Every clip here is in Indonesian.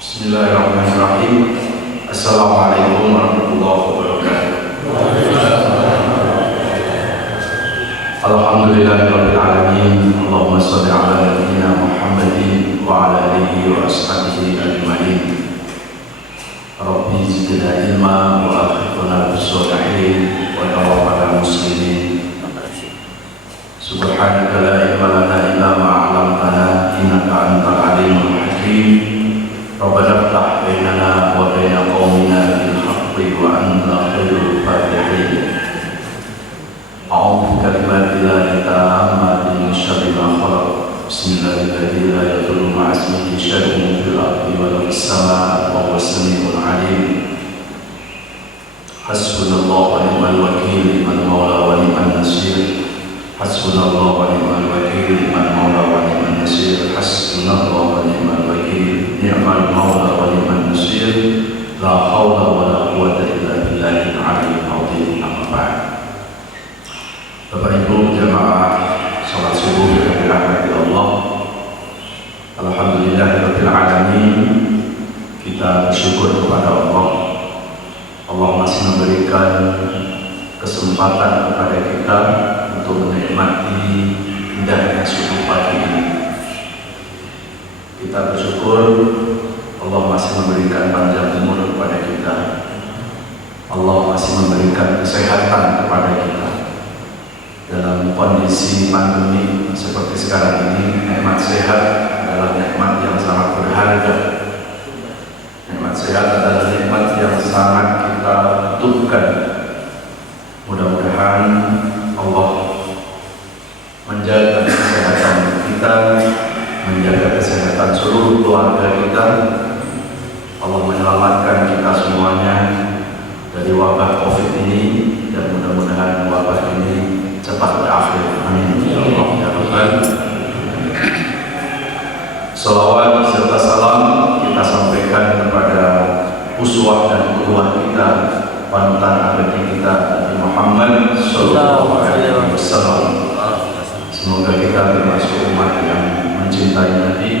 Bismillahirrahmanirrahim. Assalamualaikum warahmatullahi wabarakatuh. Alhamdulillahirabbil alamin. Allahumma shalli ala nabiyyina Muhammadin wa ala alihi wa ashabihi ajmain. Rabbi zidna ilma wa akhifna bis-shalihin wa tawaffana muslimin. Subhanaka la ilma lana illa ma 'allamtana innaka antal alimul hakim. Rabbana ftah bainana wa baina qaumina bil haqqi wa anta khairul fatihin. A'udzu bikalimatillahi tammati min syarri ma khalaq. Bismillahirrahmanirrahim. La yadurru ma'a ismihi syai'un fil ardi wa la fis samaa'i wa huwas samii'ul 'aliim. Hasbunallahu wa ni'mal wakiil, ni'mal mawla wa ni'man nasiir. Hasbunallahu wa ni'mal wakiil, ni'mal mawla wa ni'man nasiir. Hasbunallahu wa ni'mal wakiil, ni'mal mawla wa ni'man nasiir. La haula wa la quwwata illa billahil 'aliyyil 'azim. Amma ba'd. Bapak Ibu jamaah salat subuh yang dirahmati Allah, alhamdulillahirabbil alamin. Kita bersyukur kepada Allah. Allah masih memberikan kesempatan kepada kita untuk menikmati indahnya subuh pagi ini. Kita bersyukur Allah masih memberikan panjang umur kepada kita. Allah masih memberikan kesehatan kepada kita. Dalam kondisi pandemi seperti sekarang ini, nikmat sehat adalah nikmat yang sangat berharga. Nikmat sehat adalah nikmat yang sangat kita butuhkan. Mudah-mudahan Allah menjaga kesehatan kita, menjaga kesehatan seluruh keluarga kita. Allah menyelamatkan kita semuanya dari wabah COVID ini, dan mudah-mudahan wabah ini cepat berakhir. Amin. Ya Allah ya Rabbal. Salawat serta salam kita sampaikan kepada uswah dan qudwah kita, panutan abadi kita, Nabi Muhammad sallallahu alaihi wasallam. Semoga kita termasuk umat yang mencintai Nabi,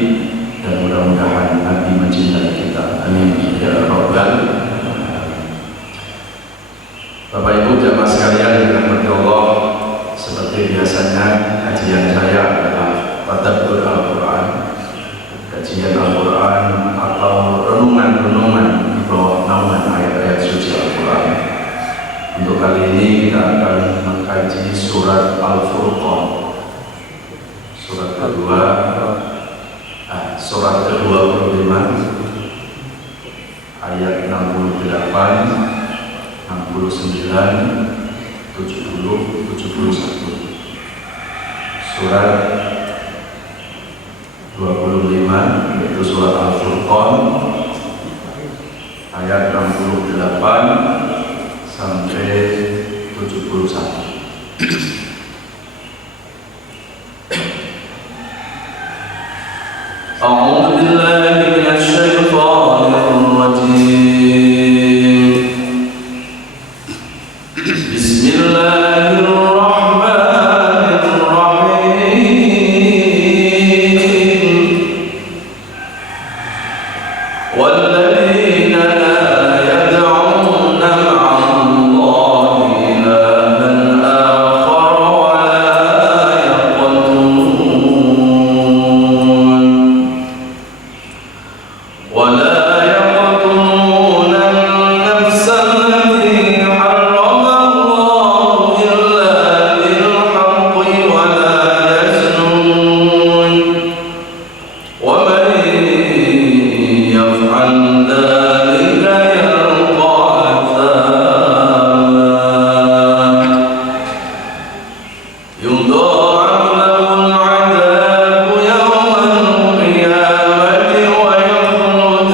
dan mudah-mudahan Nabi mencintai kita. Amin ya Rabbal. Bapak Ibu jamaah sekalian yang dirahmati Allah, seperti biasanya kajian saya adalah tadabbur Al-Quran, kajian Al-Quran atau renungan-renungan di bawah naungan ayat-ayat suci Al-Quran. Untuk kali ini kita akan mengkaji surat Al-Furqan, surat ke-25 ayat 68, 69, 70, 71. Surat 25 yaitu surat Al-Furqan ayat 68 sampai 71. A'udzu billahi minasy syaithanir rajim. Bismillahirrahmanirrahim. Walladzina la yad'una ma'allahi ilahan akhar wa la yaqtulun an-nafs allati harrama Allah illa bil haqqi wa la yaznun wa man yaf'al dhalika yalqa athama yudha'af lahu al-'adhabu yawma al-qiyamati wa yakhlud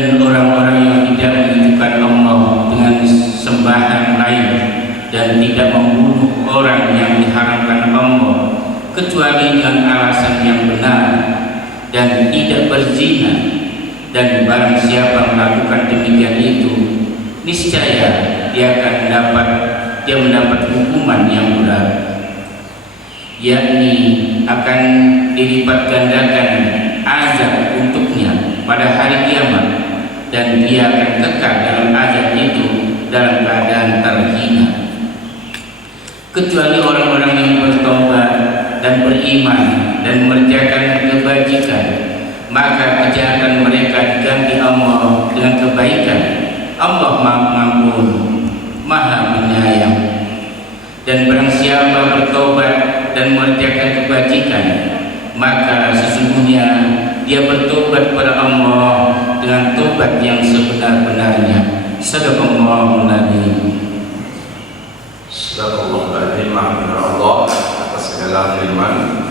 dan orang-orang yang tidak menyekutukan Allah dengan sembahan lain dan tidak membunuh orang yang diharamkan Allah kecuali dengan alasan yang benar dan tidak berzina, dan barang siapa melakukan demikian itu niscaya dia mendapat hukuman yang berat, yakni akan dilipat gandakan azab untuknya pada hari kiamat, dan dia akan kekal dalam azab itu dalam keadaan terhina, kecuali orang-orang yang bertobat dan beriman dan mengerjakan kebajikan, maka kejahatan mereka diganti Allah dengan kebaikan. Allah Maha Pengampun, Maha Penyayang. Dan barang siapa bertobat dan mengerjakan kebajikan, maka sesungguhnya dia bertobat kepada Allah dengan tobat yang sebenar-benarnya. Sadaqallahul Nabi. Sadaqallahul Azim. Maha Allah atas segala firman.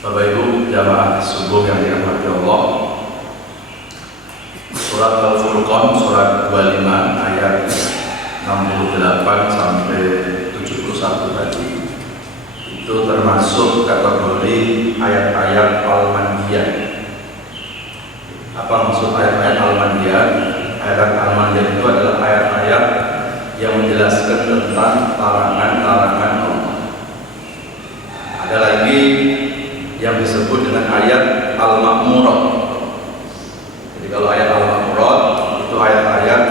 Bapak Ibu jamaah subuh yang dirahmati Allah, surat Al-Furqan surat 25 ayat 68 sampai 71 tadi itu termasuk kategori ayat-ayat Al-Mandiyah. Apa maksud ayat-ayat Al-Mandiyah? Ayat Al-Mandiyah itu adalah ayat-ayat yang menjelaskan tentang larangan-larangan Allah. Ada lagi yang disebut dengan ayat Al-Ma'murat. Jadi kalau ayat Al-Ma'murat itu ayat-ayat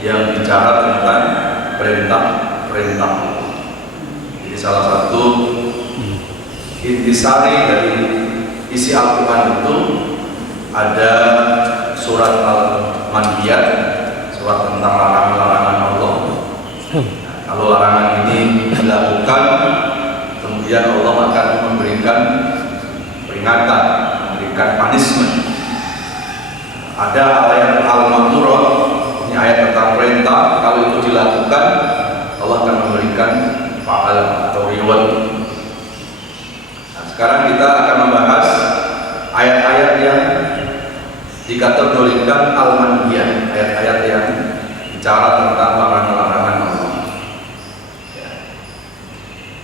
yang bicara tentang perintah-perintah. Jadi salah satu intisari dari isi Al-Quran itu ada surat Al-Mandiyah, surat tentang larangan-larangan Allah. Nah, kalau larangan ini dilakukan, kemudian Allah akan memberikan peringatan, memberikan punishment. Ada ayat Al-Ma'murat, ini ayat tentang perintah, kalau itu dilakukan Allah akan memberikan pahala atau reward. Nah, sekarang kita akan membahas ayat-ayat yang dikategorikan Al-Mandiyah, ayat-ayat yang bicara tentang larangan-larangan Allah.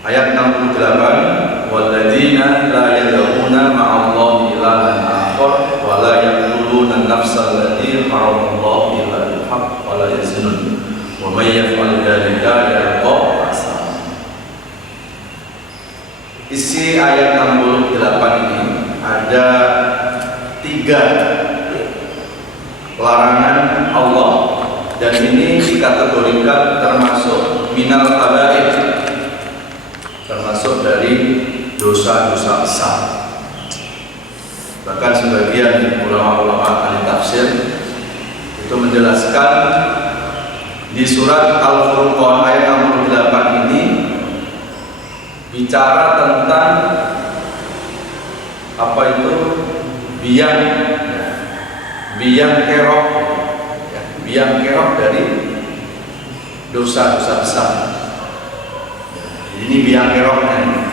Ayat 68, walladzina la yad'una ma'allahi ilahan akhar wa la yaqtuluna an-nafsa allati haramallahu illa bil haqq wa la yaznun wa may yaf'al dzalika yalqa asama. Isi ayat 68 ini ada 3 larangan Allah, dan ini dikategorikan termasuk minal kabair, termasuk dari dosa-dosa besar. Bahkan sebagian ulama-ulama ahli tafsir itu menjelaskan di surat Al-Furqan ayat 68 ini bicara tentang apa itu biang kerok dari dosa-dosa besar. Ini biang keroknya.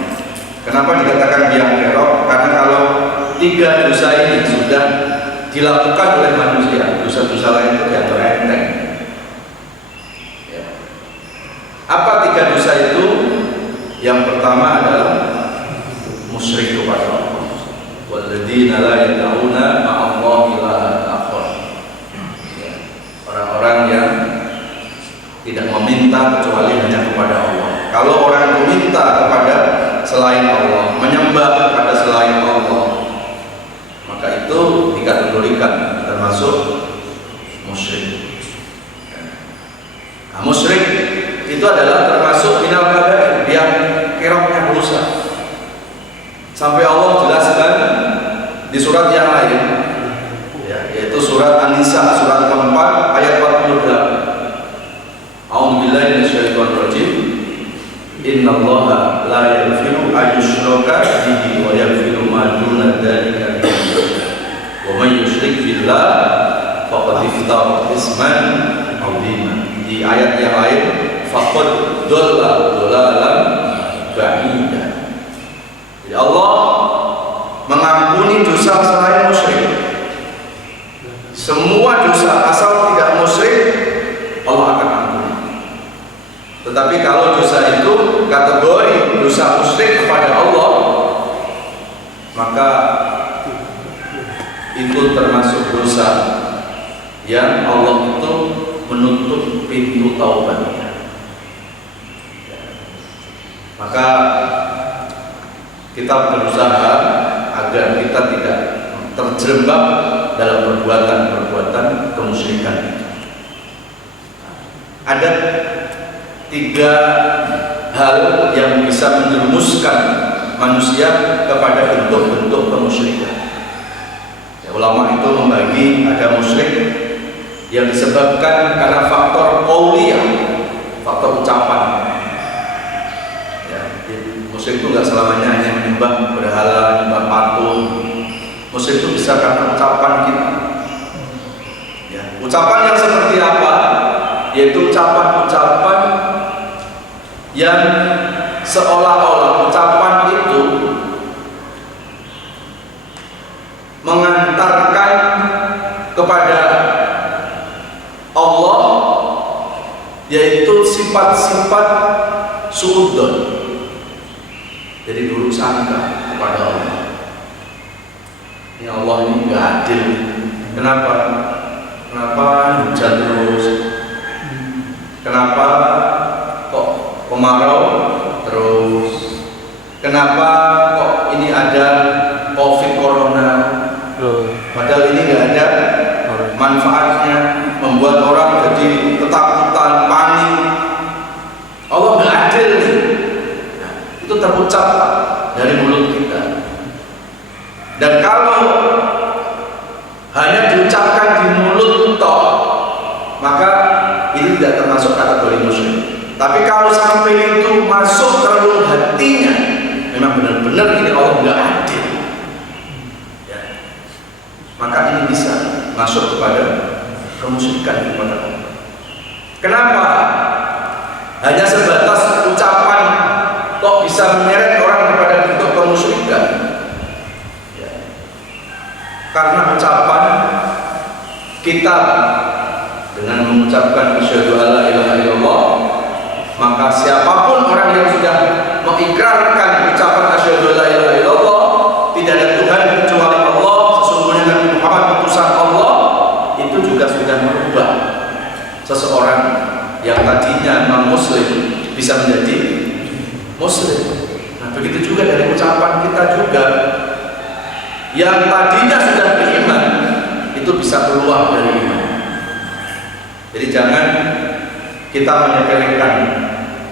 Kenapa dikatakan biang kerok? Karena kalau 3 dosa ini sudah dilakukan oleh manusia, dosa-dosa lain itu diatur enteng. Apa 3 dosa itu? Yang pertama adalah musyrik kepada Allah. Walladzina la yad'una ma'allahi ilahan akhar. Orang-orang yang tidak meminta kecuali hanya kepada Allah. Kalau orang meminta kepada selain Allah, menyembah kepada selain Allah, maka itu dikategorikan termasuk musyrik. Nah, musyrik itu adalah termasuk minal kabair, yang keroknya dosa. Sampai Allah jelaskan di surat yang lain, yaitu surat An-Nisa surat keempat ayat 48. A'udzubillahi minasyaitonir rajim. Innallaha la yaghfiru an yushraka bihi wa yaghfiru ma duna dzalika liman yasha. Wa may yusyrik billah faqad iftara isman 'aziman. Di ayat yang lain faqad dhalla dhalalan ba'ida. Jadi Allah mengampuni dosa selain musyrik. semua dosa asal tidak musyrik Allah akan ampuni. Tetapi kalau dosa itu kategori dosa musyrik kepada Allah, maka itu termasuk dosa yang Allah itu menutup pintu taubatnya. Maka kita berusaha agar kita tidak terjerembab dalam perbuatan-perbuatan kemusyrikan. Ada 3 hal yang bisa menjerumuskan manusia kepada bentuk-bentuk kemusyrikan. Ulama itu membagi, ada musyrik yang disebabkan karena faktor qauliyah, faktor ucapan. Musyrik itu nggak selamanya hanya menyembah berhala, menyembah patung. Musyrik itu bisa karena ucapan kita. Ya, ucapan yang seperti apa? Yaitu ucapan-ucapan yang seolah-olah ucapan itu mengantarkan kepada Allah, yaitu sifat-sifat suudzon. Jadi buruk sangka kepada Allah. Ini Allah ini nggak adil. Kenapa? Kenapa hujan terus? Kenapa kok kemarau terus? Kenapa kok ini ada COVID corona? Padahal ini nggak ada manfaatnya, membuat orang jadi ketakutan, panik. Allah nggak adil nih. Nah, itu terucap dari mulut kita. Dan kalau hanya diucapkan di mulut toh, maka ini tidak termasuk kategori musyrik. Tapi kalau sampai itu masuk ke relung hatinya, memang benar-benar ini Allah nggak adil. Maka ini bisa masuk kepada kemusyrikan kepada Allah. Kenapa? Hanya sebatas ucapan kok bisa menyeret orang kepada bentuk kemusyrikan? Ya. Karena ucapan kita dengan mengucapkan asyhadu alla ilaha illallah, maka siapapun orang yang sudah mengikrarkan ucapan asyhadu alla ilaha illallah, tidak ada Tuhan kecuali Allah, sesungguhnya Nabi Muhammad utusan Allah, itu juga sudah merubah seseorang yang tadinya non-muslim bisa menjadi muslim. Nah, begitu juga dari ucapan kita juga, yang tadinya sudah beriman itu bisa keluar dari iman. Jadi jangan kita menyepelekan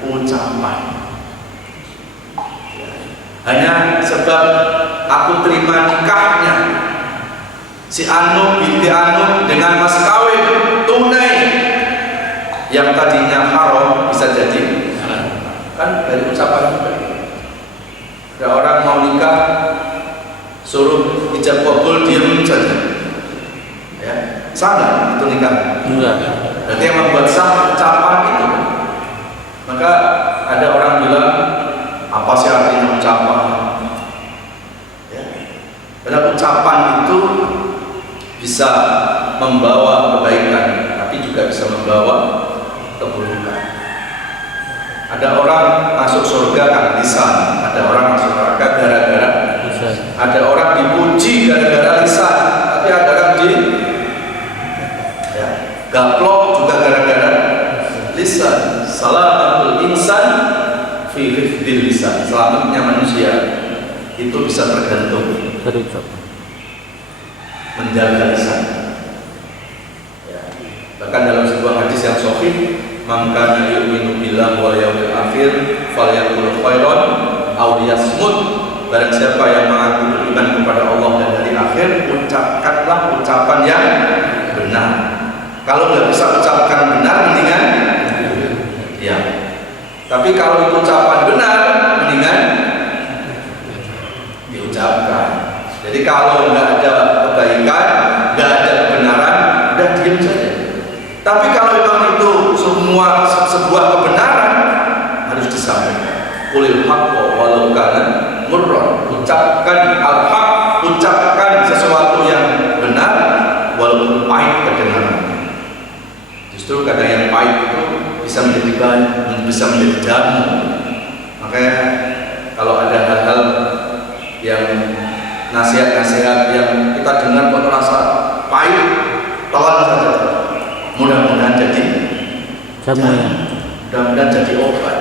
ucapan. Hanya sebab aku terima nikahnya si Anu binti Anu dengan mas kawin tunai yang tadinya haram bisa jadi kan dari ucapan juga. Ada orang mau nikah suruh ijab kabul diam saja, ya salah itu nikah. Berarti yang membuat sah ucapan itu. Maka ada orang bilang apa sih artinya ucapan? Ya. Karena ucapan itu bisa membawa kebaikan, tapi juga bisa membawa keburukan. Ada orang masuk surga karena lisan, ada orang masuk neraka gara-gara lisan. Ada orang dipuji gara-gara lisan, tapi ada orang gaplok juga gara-gara lisan. Salamatul insan fi hifdzil lisan. Selamatnya manusia itu bisa tergantung menjaga lisan. Ya. Bahkan dalam sebuah hadis yang sahih, man kana yu'minu billahi wal yawmil akhir falyaqul khairan aw liyasmut. Barang siapa yang mengaku beriman kepada Allah dan hari akhir, ucapkanlah ucapan yang benar. Kalau nggak bisa ucapkan benar, mendingan ya. Tapi kalau itu ucapan benar, mendingan diucapkan. Jadi kalau nggak ada kebaikan, nggak ada kebenaran, udah diam saja. Tapi kalau memang itu semua sebuah kebenaran, harus disampaikan. Qulil haqqo walau kana murran. Ucapkan al-haq, ucapkan sesuatu yang benar walaupun pahit Justru kadang yang pahit itu bisa menjadi bahan, bisa menjadi jamu. Makanya kalau ada hal-hal yang nasihat-nasihat yang kita dengar kok terasa pahit, telan saja. Mudah-mudahan jadi jamu ya. Mudah-mudahan jadi obat.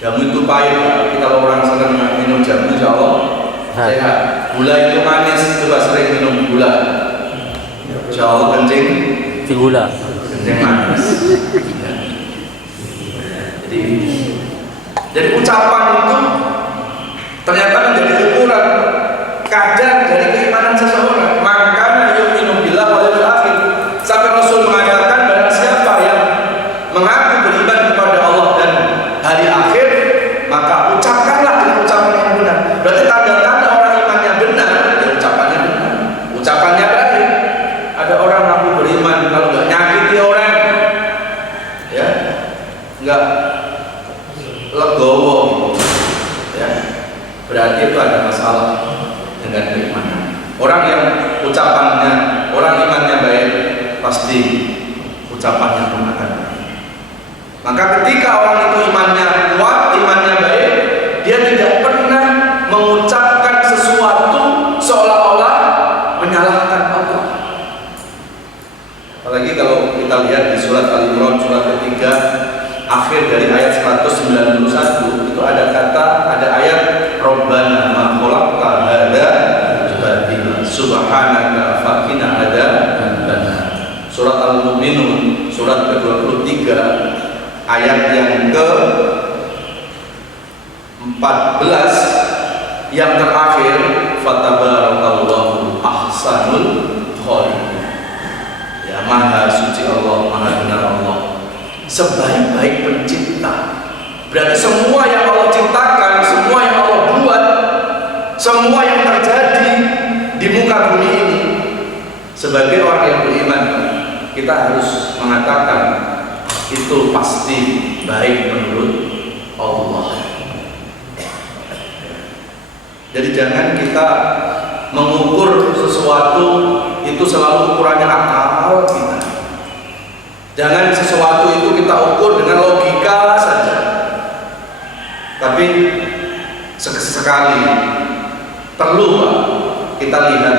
Jamu itu pahit, tapi kalau orang senang minum jamu, insya Allah sehat. Gula itu manis, coba sering minum gula, insya Allah kencing Gula. kencing manis. Jadi ucapan itu ternyata menjadi ukuran kadar dari keimanan seseorang. Maka yu'minu billah wal yawmil akhir. Sampai Rasul mengatakan barang siapa yang mengaku beriman kepada Allah dan hari akhir, maka ucapkanlah dengan ucapan yang benar. Berarti tanda-tanda orang imannya benar, ya ucapannya benar, ucapannya baik. Ada orang ngaku beriman, kalau nggak nyakiti orang, ya nggak legowo, ya berarti itu ada masalah dengan keimanan. Orang yang ucapannya, orang imannya baik, pasti ucapannya pun akan baik. Maka ketika orang itu imannya kuat, imannya baik, dia tidak pernah mengucapkan sesuatu seolah-olah menyalahkan Allah. Apalagi kalau kita lihat di surat Al-Imran surat ketiga akhir dari ayat 191 itu ada kata, ada ayat Rabbana ma khalaqta hadza batila subhanaka faqina adzabannar. Surat Al-Mu'minun surat ke-23 ayat yang ke-14 yang terakhir, fatabarakallahu ahsanul khaliqin. Ya, maha suci Allah, maha benar Allah, sebaik-baik pencipta. Berarti semua yang Allah ciptakan, semua yang Allah buat, semua yang terjadi di muka bumi ini, sebagai orang yang beriman, kita harus mengatakan itu pasti baik menurut Allah. Jadi jangan kita mengukur sesuatu itu selalu ukurannya akal kita. Jangan sesuatu itu kita ukur dengan logika saja. Tapi sekali perlu Pak, kita lihat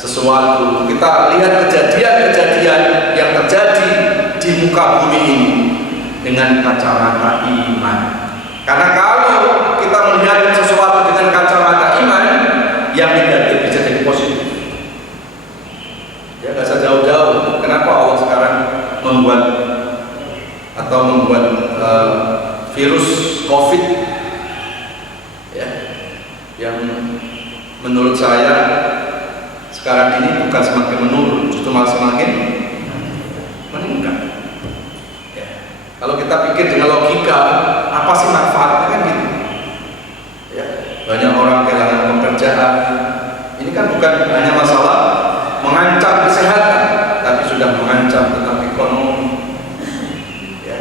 sesuatu, kita lihat kejadian-kejadian yang terjadi di muka bumi ini dengan kacamata iman. Karena kalau kita melihat sesuatu dengan kacamata iman, yang negatif bisa jadi positif. Ya, nggak usah jauh-jauh. Kenapa Allah sekarang membuat virus COVID, ya, yang menurut saya sekarang ini bukan semakin menurun, justru malah semakin meningkat. Ya. Kalau kita pikir dengan logika, apa sih manfaatnya kan gitu? Ya, banyak orang kehilangan pekerjaan. Ini kan bukan hanya masalah mengancam kesehatan, tapi sudah mengancam tentang ekonomi. Ya.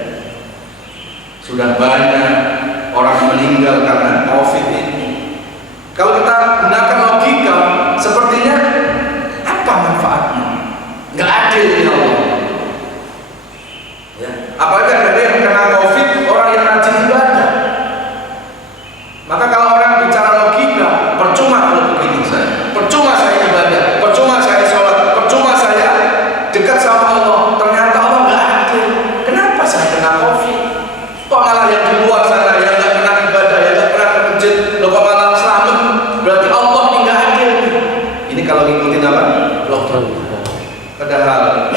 Sudah banyak orang meninggal karena COVID ini. Kalau kita gunakan logika, sepertinya apa manfaatnya? Nggak adil ya Allah. Ya. Apalagi ada yang kena COVID, orang yang rajin ibadah. Maka kalau orang bicara logika, percuma kalau begini saya, percuma saya ibadah, percuma saya sholat, percuma saya dekat sama Allah. Ternyata Allah nggak adil. Kenapa saya kena COVID? Kok malah yang di luar sana yang nggak pernah ibadah, yang nggak pernah ke masjid, lo kok malah selamat? Berarti Allah ini nggak adil. Ini kalau ngikutin apa? Logika. Padahal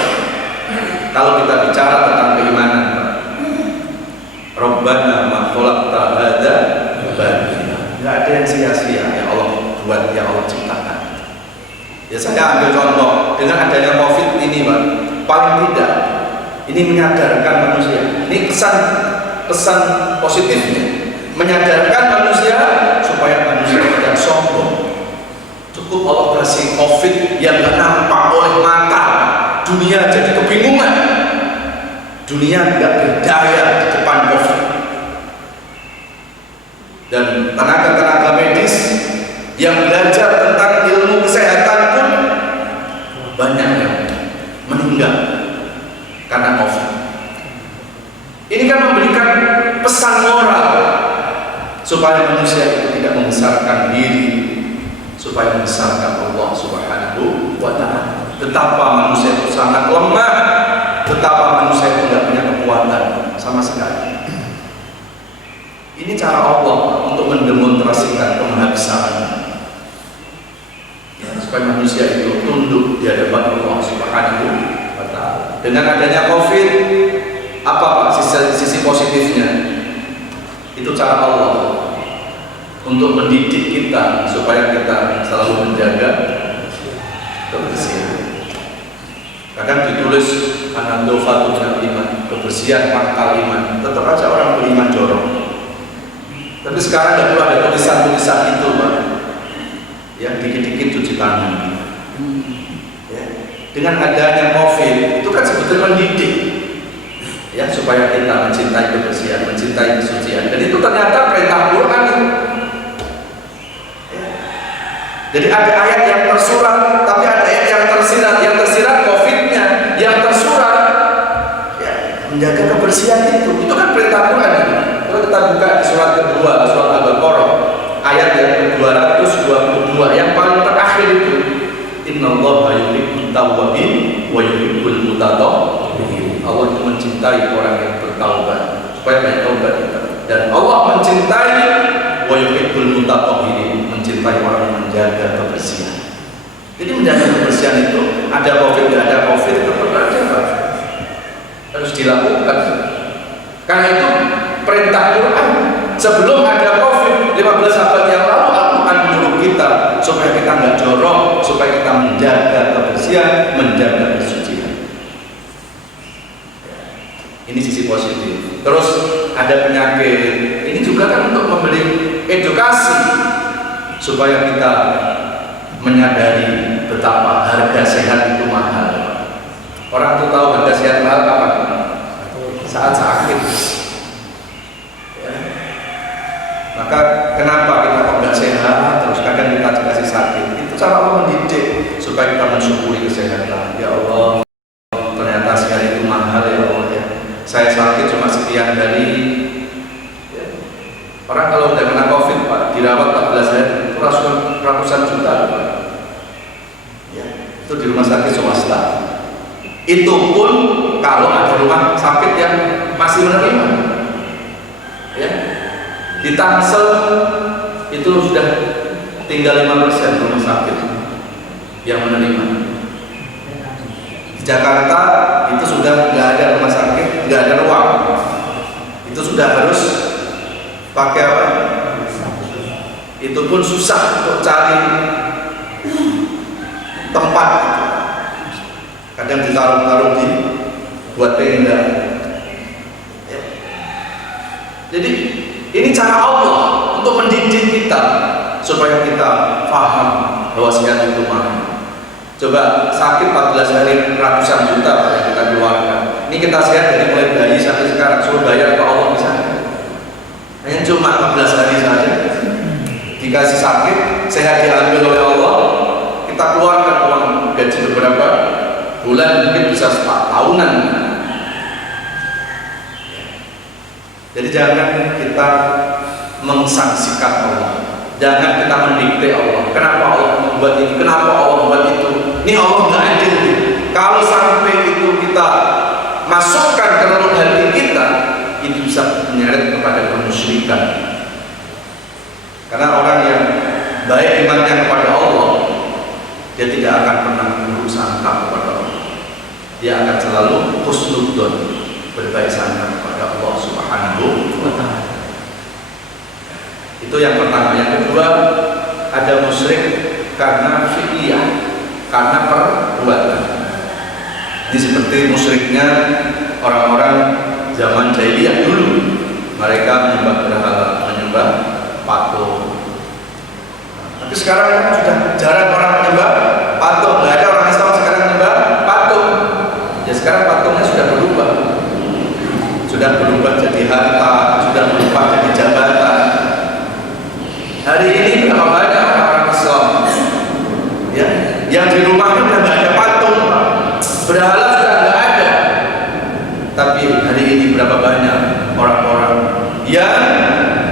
kalau kita bicara tentang keimanan, Rabbana ma khalaqta hadza batila. Nggak ada yang sia-sia yang Allah buat, yang Allah ciptakan. Ya, saya ambil contoh dengan adanya COVID ini, Pak. Paling tidak ini menyadarkan manusia. Ini pesan positifnya, menyadarkan manusia supaya manusia tidak sombong. Cukup Allah kasih COVID yang nggak nampak oleh mata, dunia jadi kebingungan, dunia nggak berdaya di depan COVID. Dan tenaga-tenaga medis yang belajar tentang ilmu kesehatan pun banyak yang meninggal. supaya manusia itu tidak membesarkan diri, supaya membesarkan Allah Subhanahu wa Ta'ala. Betapa manusia itu sangat lemah, betapa manusia itu tidak punya kekuatan sama sekali. Ini cara Allah untuk mendemonstrasikan kemahabesaan, ya, supaya manusia itu tunduk di hadapan Allah Subhanahu wa Ta'ala. Dengan adanya COVID, apa Pak sisi positifnya? Itu cara Allah untuk mendidik kita supaya kita selalu menjaga kebersihan. Kadang ditulis anadzofatul iman, kebersihan pangkal iman. Tetap aja orang beriman jorok. Tapi sekarang tidak perlu ada tulisan-tulisan itu, Pak. Ya, dikit-dikit cuci tangan. Ya. Dengan adanya COVID, itu kan sebetulnya mendidik, ya, supaya kita mencintai kebersihan, mencintai kesucian. Dan itu ternyata perintah Quran itu. Ya. Jadi ada ayat yang tersurat, tapi ada ayat yang tersirat. Yang tersirat COVID-nya, yang tersurat, ya, menjaga kebersihan itu. Itu kan perintah Quran itu. Kalau kita buka di surat kedua, surat Al-Baqarah, ayat yang ke-222, yang paling terakhir itu, Innallaha yuhibbut tawwabin wa yuhibbul mutatahhirin. Allah itu mencintai orang yang bertaubat, supaya banyak taubat kita. Dan Allah mencintai wa yuhibbul mutatahhirin, mencintai orang yang menjaga kebersihan. Jadi menjaga kebersihan itu ada COVID, tidak ada COVID, tetap aja Pak, harus dilakukan. Karena itu perintah Quran. Sebelum ada COVID 15 abad yang lalu, Al-Quran menyuruh kita supaya kita nggak jorok, supaya kita menjaga kebersihan, menjaga kesucian. Ini sisi positif. Terus ada penyakit. Ini juga kan untuk memberi edukasi supaya kita menyadari betapa harga sehat itu mahal. Orang tuh tahu harga sehat mahal kapan? Saat sakit. Ya. Maka kenapa kita kok nggak sehat? Terus kadang kita dikasih sakit. Itu cara Allah mendidik supaya kita mensyukuri kesehatan. Ya Allah, ternyata sehat itu mahal ya Allah. Ya. Saya sakit cuma sekian hari. Ya. Orang kalau udah kena COVID Pak, dirawat 14 hari itu ratusan juta Pak. Ya. Itu di rumah sakit swasta. Itu pun kalau ada rumah sakit yang masih menerima, ya, di Tangsel itu sudah tinggal 5% rumah sakit yang menerima. Di Jakarta itu sudah nggak ada rumah sakit, nggak ada ruang. Itu sudah harus pakai apa? Itu pun susah untuk cari tempat. Kadang ditaruh-taruh di buat tenda. Ya. Jadi ini cara Allah untuk mendidik kita supaya kita paham bahwa sehat itu mahal. Coba sakit 14 hari ratusan juta yang kita keluarkan. Ini kita sehat dari mulai bayi sampai sekarang, suruh bayar ke Allah bisa. Hanya cuma 14 hari saja. Dikasih sakit, sehat diambil oleh Allah, kita keluarkan uang gaji beberapa bulan, mungkin bisa 4 tahunan. Jadi jangan kita mengsanksikan Allah, jangan kita mendikte Allah. Kenapa Allah membuat ini? Kenapa Allah membuat itu? Ini Allah nggak adil. Kalau sampai itu kita masukkan ke dalam hati kita, itu bisa menyeret kepada kemusyrikan. Karena orang yang baik imannya kepada Allah, dia tidak akan pernah buruk sangka kepada Allah. Dia akan selalu husnudzon, berbaik sangka kepada Allah Subhanahu wa Ta'ala. Itu yang pertama. Yang kedua, ada musyrik karena fi'liyah, karena perbuatan. Ini seperti musyriknya orang-orang zaman jahiliyah dulu. Mereka menyembah berhala, menyembah patung. Tapi sekarang sudah jarang orang menyembah patung. Nggak ada orang Islam sekarang menyembah patung. Ya sekarang patungnya sudah berubah jadi harta, sudah berubah jadi jabatan. Hari ini berapa banyak orang Islam, ya, yang di rumahnya sudah nggak ada patung, berhala sudah nggak ada. Tapi hari ini berapa banyak orang-orang yang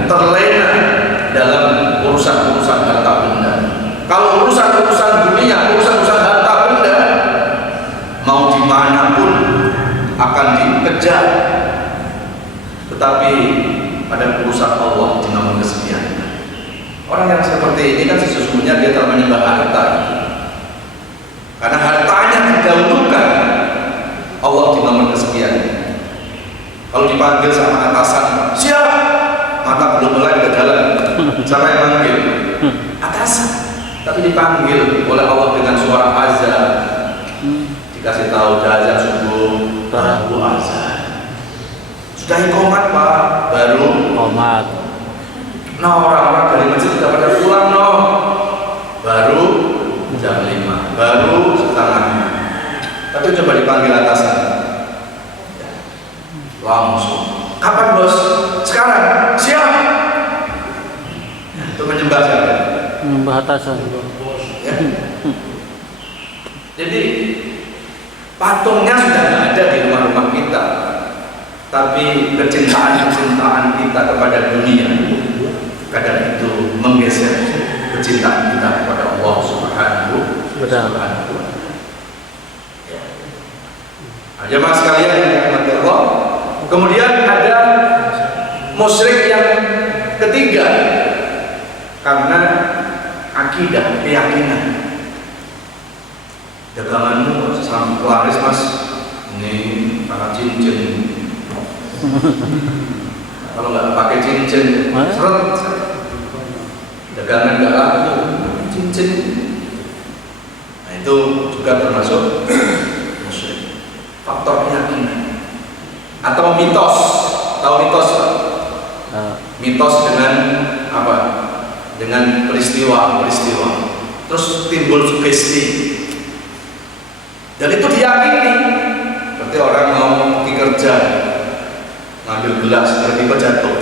terlena kerja, tetapi pada urusan Allah di nomor kesekian. Orang yang seperti ini kan sesungguhnya dia telah menyembah harta, karena hartanya didahulukan Allah di nomor kesekian. Kalau dipanggil sama atasan, siap, mata belum mulai ke jalan. Siapa yang manggil? Atasan. Tapi dipanggil oleh Allah dengan suara azan, dikasih tahu azan subuh, baru azan. Sudah iqamat Pak, baru Komat. nah orang-orang dari masjid sudah pada pulang baru jam 5, baru setengah. Tapi coba dipanggil atasan, langsung, kapan bos? Sekarang, siap. Itu menyembah siapa? Menyembah atasan. Ya. Jadi patungnya sudah tidak ada di rumah-rumah kita, tapi kecintaan kita kepada dunia kadang itu menggeser kecintaan kita kepada Allah Subhanahu wa Ta'ala. Jemaah sekalian yang dirahmati Allah, kemudian ada musyrik yang ketiga karena akidah, keyakinan. Daganganmu sampai laris mas, ini karena cincin. Kalau nggak pakai cincin, seret. Dagangan nggak laku, cincin. Nah itu juga termasuk musyrik. Faktor keyakinan atau mitos. Tahu mitos Pak? Mitos dengan apa? Dengan peristiwa. Terus timbul sugesti. Dan itu diyakini. Berarti orang mau pergi kerja, ngambil gelas, tiba-tiba jatuh.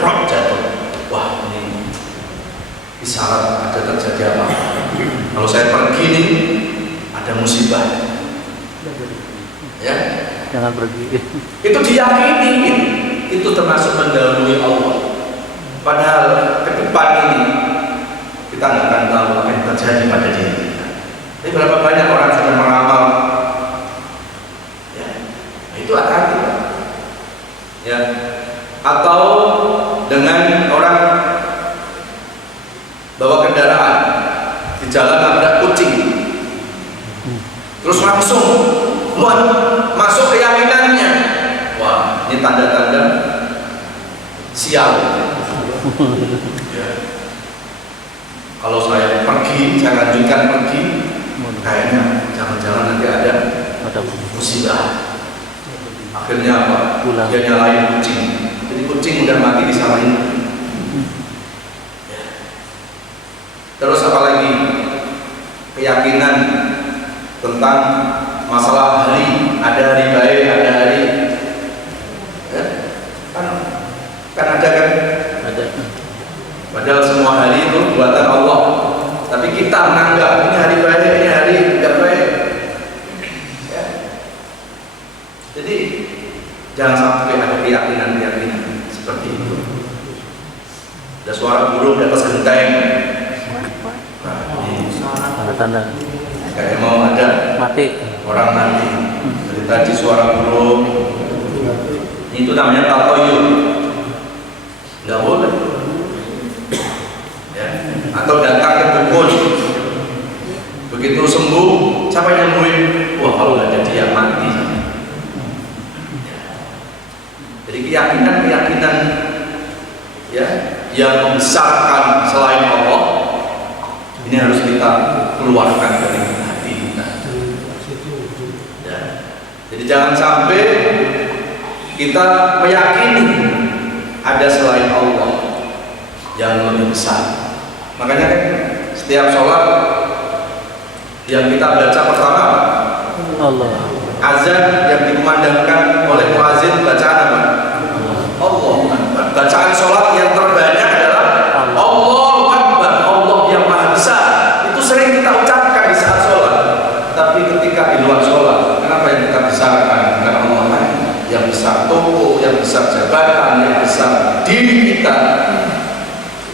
Wah ini isyarat ada terjadi apa? Kalau saya pergi nih, ada musibah. Ya, Jangan pergi. itu diyakini. Itu termasuk mendahului Allah. Padahal ke depan ini kita nggak akan tahu apa yang terjadi pada diri kita. Tapi berapa banyak orang sudah meramal? Ya, itu hati-hati. Ya, atau dengan orang bawa kendaraan di jalan nabrak kucing, terus langsung masuk keyakinannya, wah ini tanda-tanda sial. Ya. Kalau saya pergi, saya lanjutkan pergi, kayaknya jangan-jangan nanti ada musibah. Akhirnya apa? Dia nyalain kucing. Jadi kucing udah mati disalahin. Ya. Terus apalagi keyakinan tentang masalah hari, ada hari baik, ada hari ya? kan ada kan? Ada. Padahal semua hari itu buatan Allah, tapi kita menganggap ini hari baik, ini hari tidak baik. Ya. Jadi jangan sampai ada keyakinan seperti itu. Ada suara burung di atas genteng. Nah, ini Tanda kayak mau ada mati. orang mati. Dari tadi suara burung. Itu namanya tatoyur. Nggak boleh. Ya. Atau datang ke dukun. Begitu sembuh, siapa yang nyembuhin? Wah kalau nggak ada dia mati. Jadi keyakinan ya yang membesarkan selain Allah ini harus kita keluarkan dari hati kita. Ya. Jadi jangan sampai kita meyakini ada selain Allah yang lebih besar. Makanya kan setiap sholat yang kita baca pertama Allah. azan yang dikumandangkan oleh muazin bacaan apa? Allah. Bacaan sholat yang terbanyak adalah Allahu Akbar, Allah yang maha besar. Itu sering kita ucapkan di saat sholat. Tapi ketika di luar sholat, kenapa yang kita besarkan? Karena Allah lain yang besar toko, yang besar jabatan, yang besar diri kita.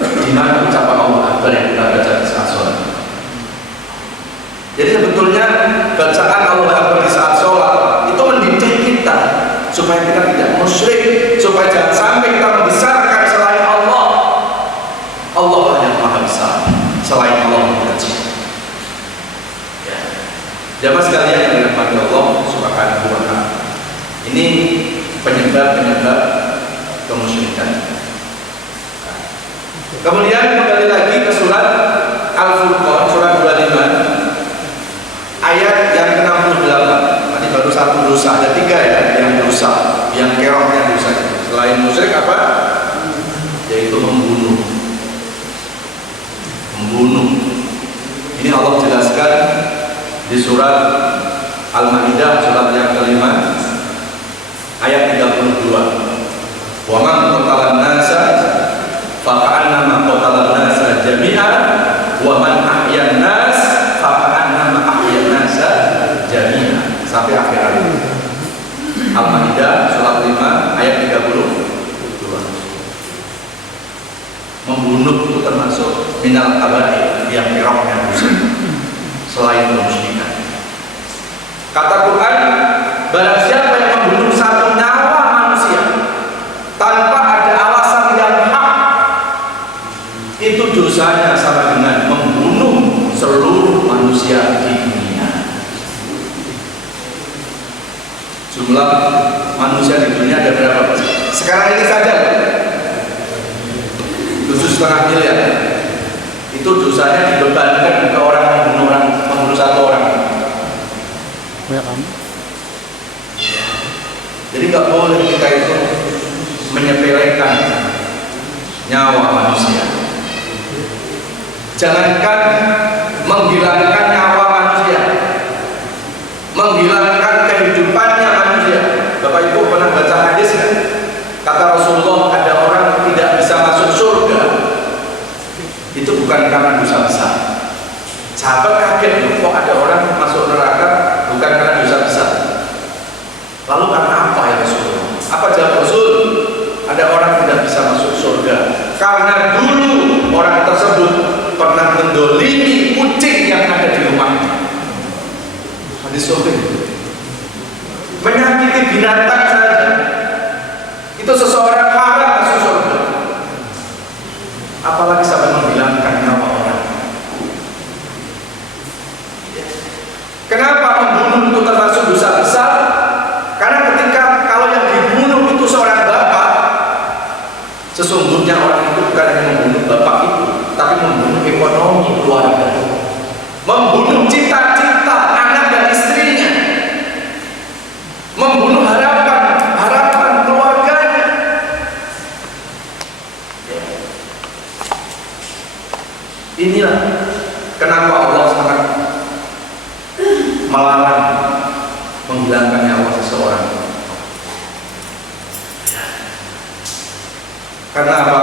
Di mana ucapan Allah Akbar yang kita baca di saat sholat? Jadi sebetulnya bacaan Allah Akbar di saat sholat itu mendidik kita supaya kita tidak musyrik, supaya jangan sampai kita membesarkan selain Allah. Allah lah yang maha besar, selain Allah kecil. Ya. Jamaah sekalian yang dirahmati Allah Subhanahu wa Ta'ala. Ini penyebab kemusyrikan. Kemudian kembali lagi ke surat Al-Furqan, surat 25 ayat yang ke-68. Tadi baru satu dosa, ada 3 ya yang dosa, yang keroknya dosa. Selain musyrik apa? Yaitu membunuh. Ini Allah jelaskan di surat Al-Maidah, surat yang ke-5 ayat 32. Wa man qatalan nasa faka'annama qatalan nasa jami'an wa man ahyan nas faka'annama ahyan nasa jami'an, sampai akhir ayat. Al-Maidah surat 5 ayat 32. Membunuh itu termasuk minal kabair, yang keroknya dosa selain kemusyrikan. Kata Quran, barang siapa yang membunuh satu nyawa manusia tanpa ada alasan yang hak, itu dosanya sama dengan membunuh seluruh manusia di dunia. Jumlah manusia di dunia ada berapa? Sekarang ini saja 7,5 miliar. Itu dosanya dibebankan ke orang membunuh satu orang. Jadi nggak boleh kita itu menyepelekan nyawa manusia. Jangankan menghilangkan nyawa manusia, menghilangkan kehidupannya manusia. Bapak Ibu pernah baca hadis kan? Kata Rasulullah, ada orang tidak bisa masuk surga, itu bukan karena dosa besar. Sahabat kaget, kok ada orang masuk neraka bukan karena dosa besar. Lalu karena apa ya Rasulullah? Apa jawab Rasul? Ada orang tidak bisa masuk surga karena dulu orang tersebut pernah mendolimi kucing yang ada di rumahnya. Hadis sahih. Menyakiti binatang saja, itu seseorang haram masuk surga. Apalagi sampai menghilangkan nyawa orang. Kenapa membunuh itu termasuk dosa besar? Karena ketika kalau yang dibunuh itu seorang bapak, sesungguhnya orang itu bukan hanya membunuh bapak itu, tapi membunuh ekonomi keluarga, membunuh cita-cita anak dan istrinya, membunuh harapan keluarganya. Inilah kenapa Allah sangat melarang menghilangkan nyawa seseorang. Karena apa?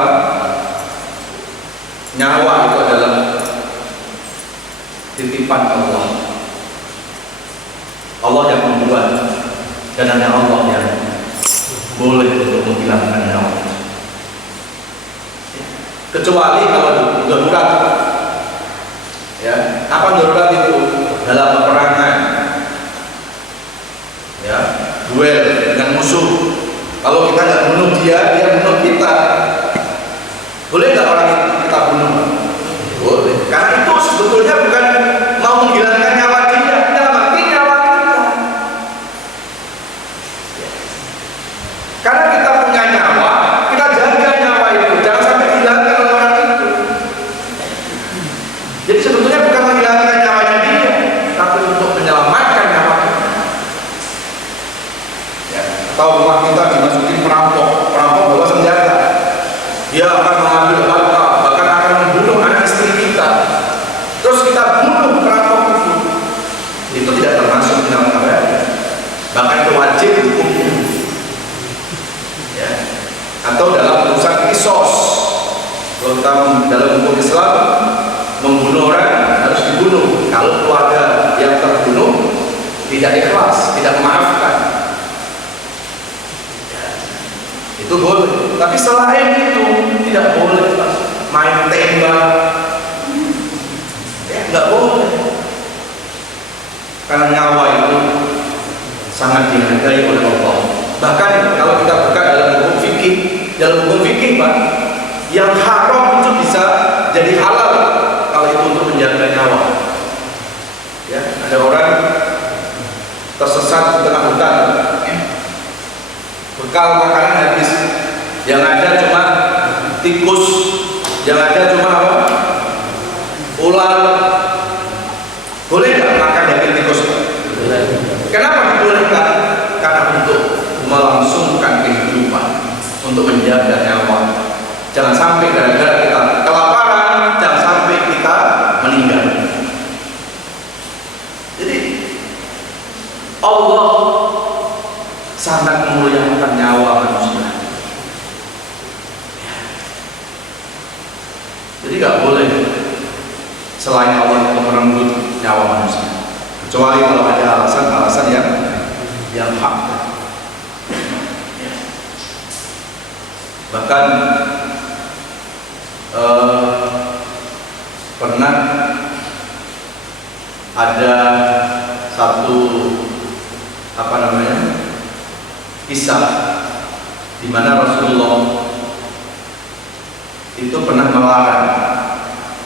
Nyawa itu adalah titipan Allah. Allah yang membuat, dan hanya Allah yang boleh untuk menghilangkan nyawa. Kecuali kalau darurat. Ya, apa darurat itu? Dalam peperangan, ya, duel dengan musuh. Kalau kita nggak bunuh dia, dia bunuh kita. Boleh nggak orang itu kita bunuh? Boleh. Karena itu sebetulnya bukan mau menghilangkan nyawa dia, menyelamatkan nyawa kita. Karena kita punya nyawa, kita jaga nyawa itu, jangan sampai dihilangkan oleh orang itu. Jadi sebetulnya bukan menghilangkan nyawanya dia, tapi untuk menyelamatkan nyawa kita. Ya, atau rumah kita dimasukin perampok bawa senjata, dia akan mengambil harta, bahkan akan membunuh anak istri kita. Terus kita bunuh perampok itu tidak termasuk dalam kabar, bahkan itu wajib hukumnya. Ya. Atau dalam urusan kisos, kalau kita dalam hukum Islam, membunuh orang harus dibunuh. Kalau keluarga yang terbunuh tidak ikhlas, tidak memaafkan, ya, itu boleh. Tapi selain itu tidak boleh main tembak, ya, nggak boleh. Karena nyawa itu sangat dihargai oleh Allah. Bahkan kalau kita buka ini Pak, yang haram itu bisa jadi halal kalau itu untuk menjaga nyawa. Ya, ada orang tersesat di tengah hutan, bekal makanan habis, yang ada cuma tikus, yang ada cuma apa? Ular. Boleh nggak makan daging tikus? Kenapa dibolehkan? Karena untuk melangsungkan kehidupan, untuk menjaga nyawa. Jangan sampai gara-gara kita kelaparan, jangan sampai kita meninggal. Jadi Allah sangat memuliakan nyawa manusia. Jadi nggak boleh selain Allah itu merenggut nyawa manusia, kecuali kalau ada alasan-alasan yang hak. Bahkan pernah ada satu kisah di mana Rasulullah itu pernah melarang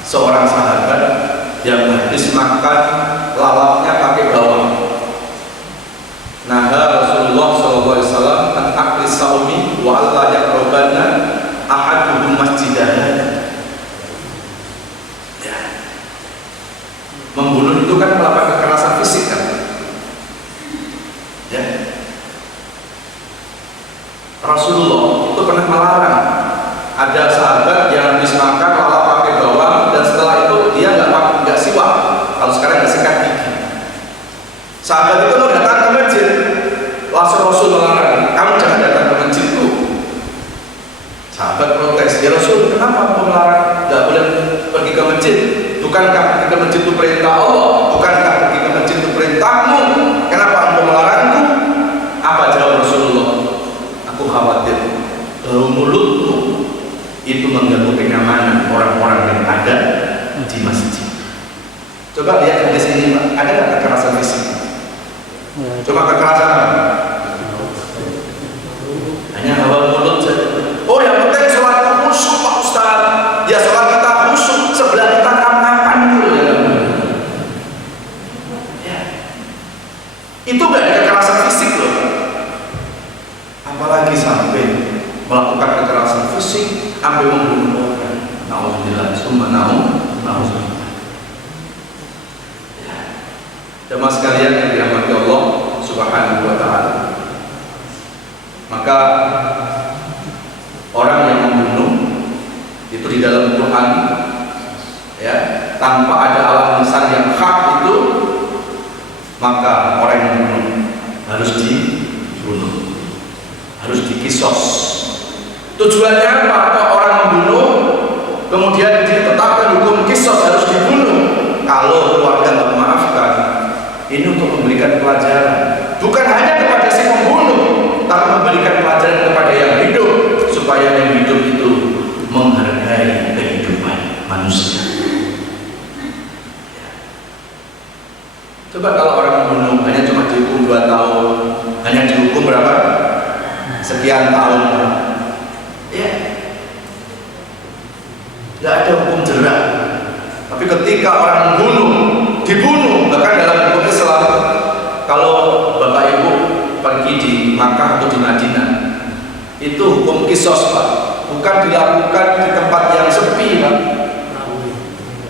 seorang sahabat yang habis makan lalapnya pakai bawang. Nah, Rasulullah SAW an akli saumi wa alla yaqrabanna ahaduhum masjidah. Ya. Membunuh itu kan melakukan kekerasan fisik kan? Ya. Rasulullah itu pernah melarang ada sahabat yang habis makan lalap pakai bawang dan setelah itu dia nggak siwak. Kalau sekarang nggak sikat gigi. Sahabat itu mau datang ke masjid, langsung Rasul melarang, kamu jangan datang ke masjidku. Sahabat protes, ya Rasul, kenapa kamu melarang? Nggak boleh pergi ke masjid. Bukankah pergi ke masjid itu perintah Allah? Bukankah pergi ke masjid itu perintahmu? Kenapa Anda melarangku? Apa jawab Rasulullah? Aku khawatir bau mulutmu itu mengganggu kenyamanan orang-orang yang ada di masjid. Coba lihat di sini, Pak, ada nggak kekerasan fisik? Coba kekerasan apa? Hanya hawa mulut saja. Oh, yang penting sholat khusyuk Pak Ustaz. Ya sholat kita khusyuk, sebelah kita kapan dulu ya. Ya. Itu nggak ada kekerasan fisik loh. Apalagi sampai melakukan kekerasan fisik, sampai membunuh orang. Nauzubillah, summa nauzubillah. Jemaah sekalian yang dirahmati Allah Subhanahu wa Ta'ala, maka orang yang membunuh itu di dalam Quran ya, tanpa ada alasan yang hak itu, maka orang yang membunuh harus dibunuh, harus dikisos. Tujuannya apa? Kalau orang membunuh kemudian ditetapkan hukum kisos harus dibunuh, kalau keluarga tidak memaafkan, ini untuk memberikan pelajaran bukan hanya kepada si pembunuh, tapi memberikan pelajaran kepada yang hidup, supaya yang hidup itu menghargai kehidupan manusia. Coba kalau orang membunuh hanya cuma dihukum 2 tahun, hanya dihukum berapa? Sekian tahun, ya, tidak ada hukum jerak. Tapi ketika orang membunuh, dibunuh, bahkan dalam hukum Islam, kalau Bapak Ibu pergi di Makkah atau di Madinah, itu hukum kisos Pak, bukan dilakukan di tempat yang sepi Pak,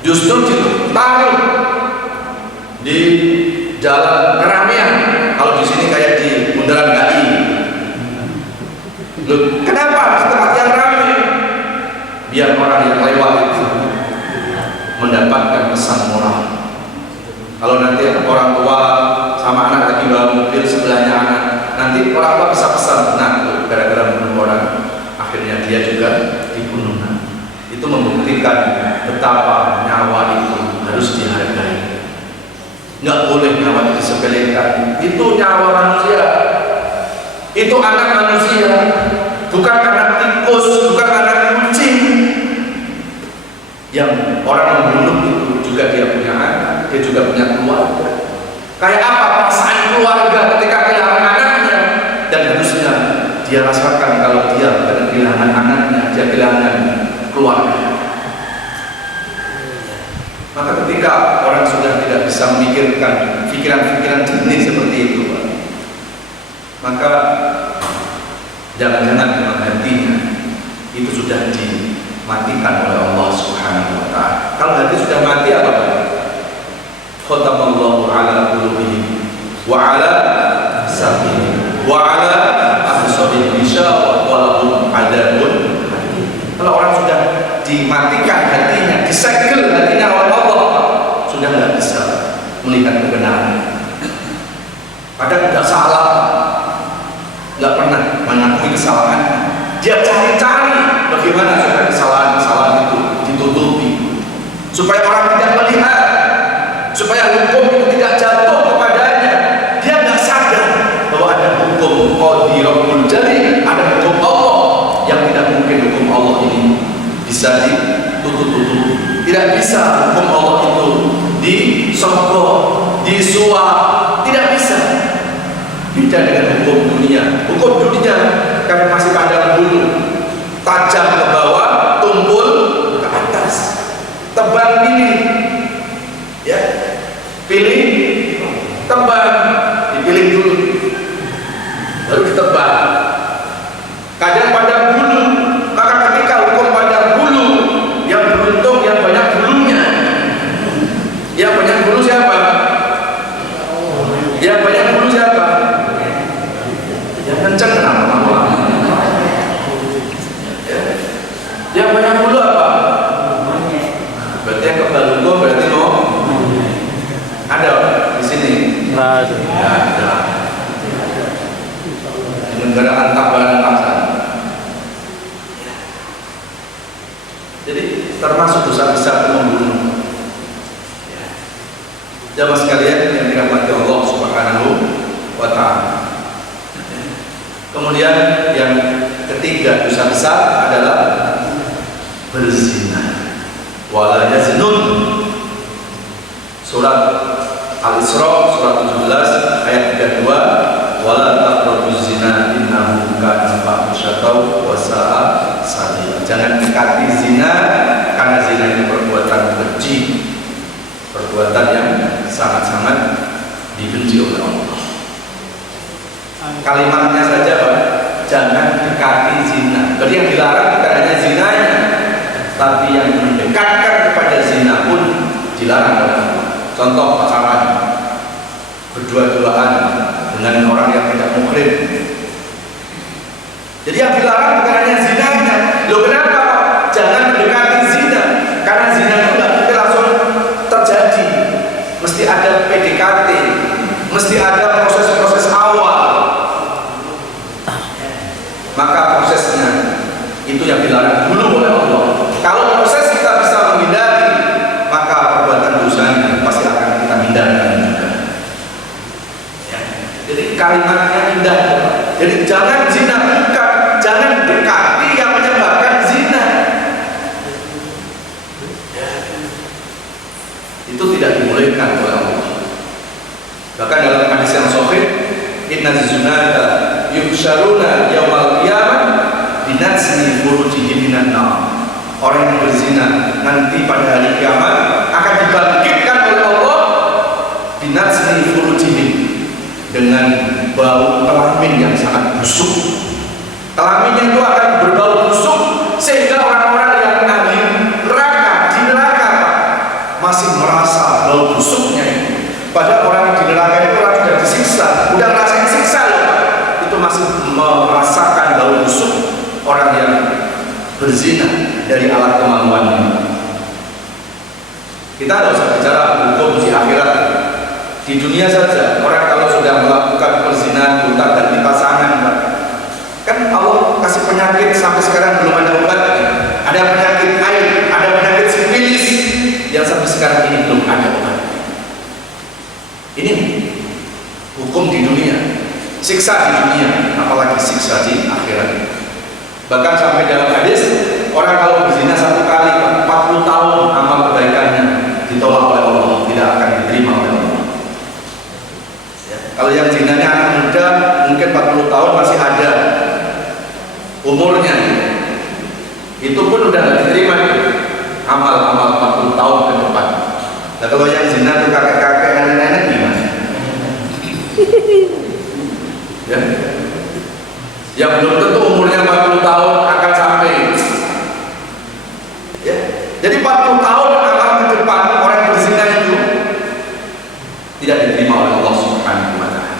justru ditaruh di jalan keramaian. Kalau di sini kayak di Bundaran HI. Loh, kenapa di tempat yang ramai? Biar orang yang lewat itu mendapatkan pesan moral. Kalau nanti orang tua sama anak lagi bawa mobil, sebelahnya anak, nanti orang tua bisa pesan, nah gara-gara membunuh orang, akhirnya dia juga dibunuh. Nah, itu membuktikan betapa nyawa itu harus dihargai. Nggak boleh nyawa itu disepelekan. Itu nyawa manusia, itu anak manusia, bukan anak tikus, bukan anak kucing. Yang orang membunuh itu juga dia punya anak, dia juga punya keluarga. Kayak apa perasaan keluarga ketika kehilangan anaknya, dan harusnya dia rasakan kalau dia kehilangan anaknya, dia kehilangan keluarga. Maka ketika orang sudah tidak bisa memikirkan pikiran-pikiran jernih seperti itu, maka jangan-jangan memang hatinya itu sudah dimatikan oleh Allah Subhanahu wa ta'ala. Kalau hati sudah mati apa? Khatamallahu ala qulubihim wa ala sam'ihim wa ala absarihim ghishawa wa lahum adzabun. Kalau orang sudah dimatikan hatinya, disegel hatinya oleh Allah, sudah tidak bisa melihat kebenaran. Padahal tidak salah, nggak pernah mengakui kesalahan. Dia cari-cari bagaimana supaya kesalahan-kesalahan itu ditutupi, supaya orang tidak melihat, supaya hukum itu tidak jatuh kepadanya. Dia nggak sadar bahwa ada hukum qadhi rabbul jalil, ada hukum Allah yang tidak mungkin hukum Allah ini bisa ditutup-tutup. Tidak bisa hukum Allah itu disogok, disuap, tidak bisa. Beda dengan hukum dunia. Hukum dunia karena masih pandang bulu, tajam ke bawah, tumpul ke atas. Tebang pilih, ya, pilih, tebang, dipilih dulu, baru ditebang. Kadang pandang bulu, maka ketika hukum pandang bulu, yang beruntung yang banyak bulunya. Yang banyak bulu siapa? Yang banyak bulu siapa? Yang kenceng kenapa? Yang banyak bulu apa? Berarti yang kebal hukum berarti no? Ada di sini? Nggak ada. Nggak ada. Di negara antabaran paksa. Jadi termasuk dosa besar membunuh. Jamaah sekalian yang dirahmati Allah Subhanahu wa ta'ala. Kemudian yang ketiga dosa besar adalah berzina. Wala yaznun. Surat Al-Isra surat 17 ayat 32, wala taqrabuz zina innahu kana fahisyatan wa sa'a sabila. Jangan dekati zina karena zina itu perbuatan keji, perbuatan yang sangat-sangat dibenci oleh Allah. Kalimatnya saja Pak, jangan dekati zina. Jadi yang dilarang bukan hanya zinanya, tapi yang mendekatkan kepada zina pun dilarang oleh Allah. Contoh pacaran, berdua-duaan dengan orang yang tidak muhrim. Jadi yang dilarang bukan hanya zinanya. Loh kenapa? Jangan mendekati zina, karena zina itu tidak mungkin langsung terjadi. Mesti ada PDKT, mesti ada proses-proses awal. Maka prosesnya itu yang dilarang dulu oleh Allah. Kalau proses kita bisa menghindari, maka perbuatan dosanya pasti akan kita hindarkan juga. Ya. Jadi kalimatnya indah. Jadi jangan zina, bukan, jangan dekati yang menyebabkan zina. Ya. Itu tidak dibolehkan oleh Allah. Bahkan dalam hadis yang sahih, inna zunata yuhsyaruna yaumal qiyamah binatsni furujihim minan nar. Orang yang berzina nanti pada hari kiamat akan dibangkitkan oleh Allah binatsni furujihim, dengan bau kelamin yang sangat busuk. Kelaminnya itu akan berbau busuk sehingga orang-orang yang ahli neraka, di neraka masih merasa bau busuknya itu. Padahal orang di neraka itu orang sudah disiksa, udah ngerasain siksa loh Pak. Itu masih merasakan bau busuk orang yang berzina dari alat kemaluannya. Kita tidak usah bicara hukum di akhirat. Di dunia saja, orang kalau sudah melakukan perzinahan, gonta ganti pasangan, Pak, kan Allah kasih penyakit sampai sekarang belum ada obatnya. Ada penyakit air, ada penyakit sifilis yang sampai sekarang ini belum ada obatnya. Ini hukum di dunia, siksa di dunia, apalagi siksa di akhirat. Bahkan sampai dalam hadis, orang kalau berzina satu kali 40 tahun amal kebaikannya ditolak oleh Allah, tidak akan diterima oleh Allah. Ya. Kalau yang zinanya anak muda mungkin 40 tahun masih ada umurnya. Itu pun udah nggak diterima amal-amal 40 tahun ke depan. Nah, kalau yang zina itu kakek-kakek, nenek-nenek gimana? Ya. Yang belum tentu umurnya 40 tahun akan sampai. Ya. Jadi 40 tahun akan ke depan orang yang berzina itu tidak diterima oleh Allah Subhanahu wa Ta'ala.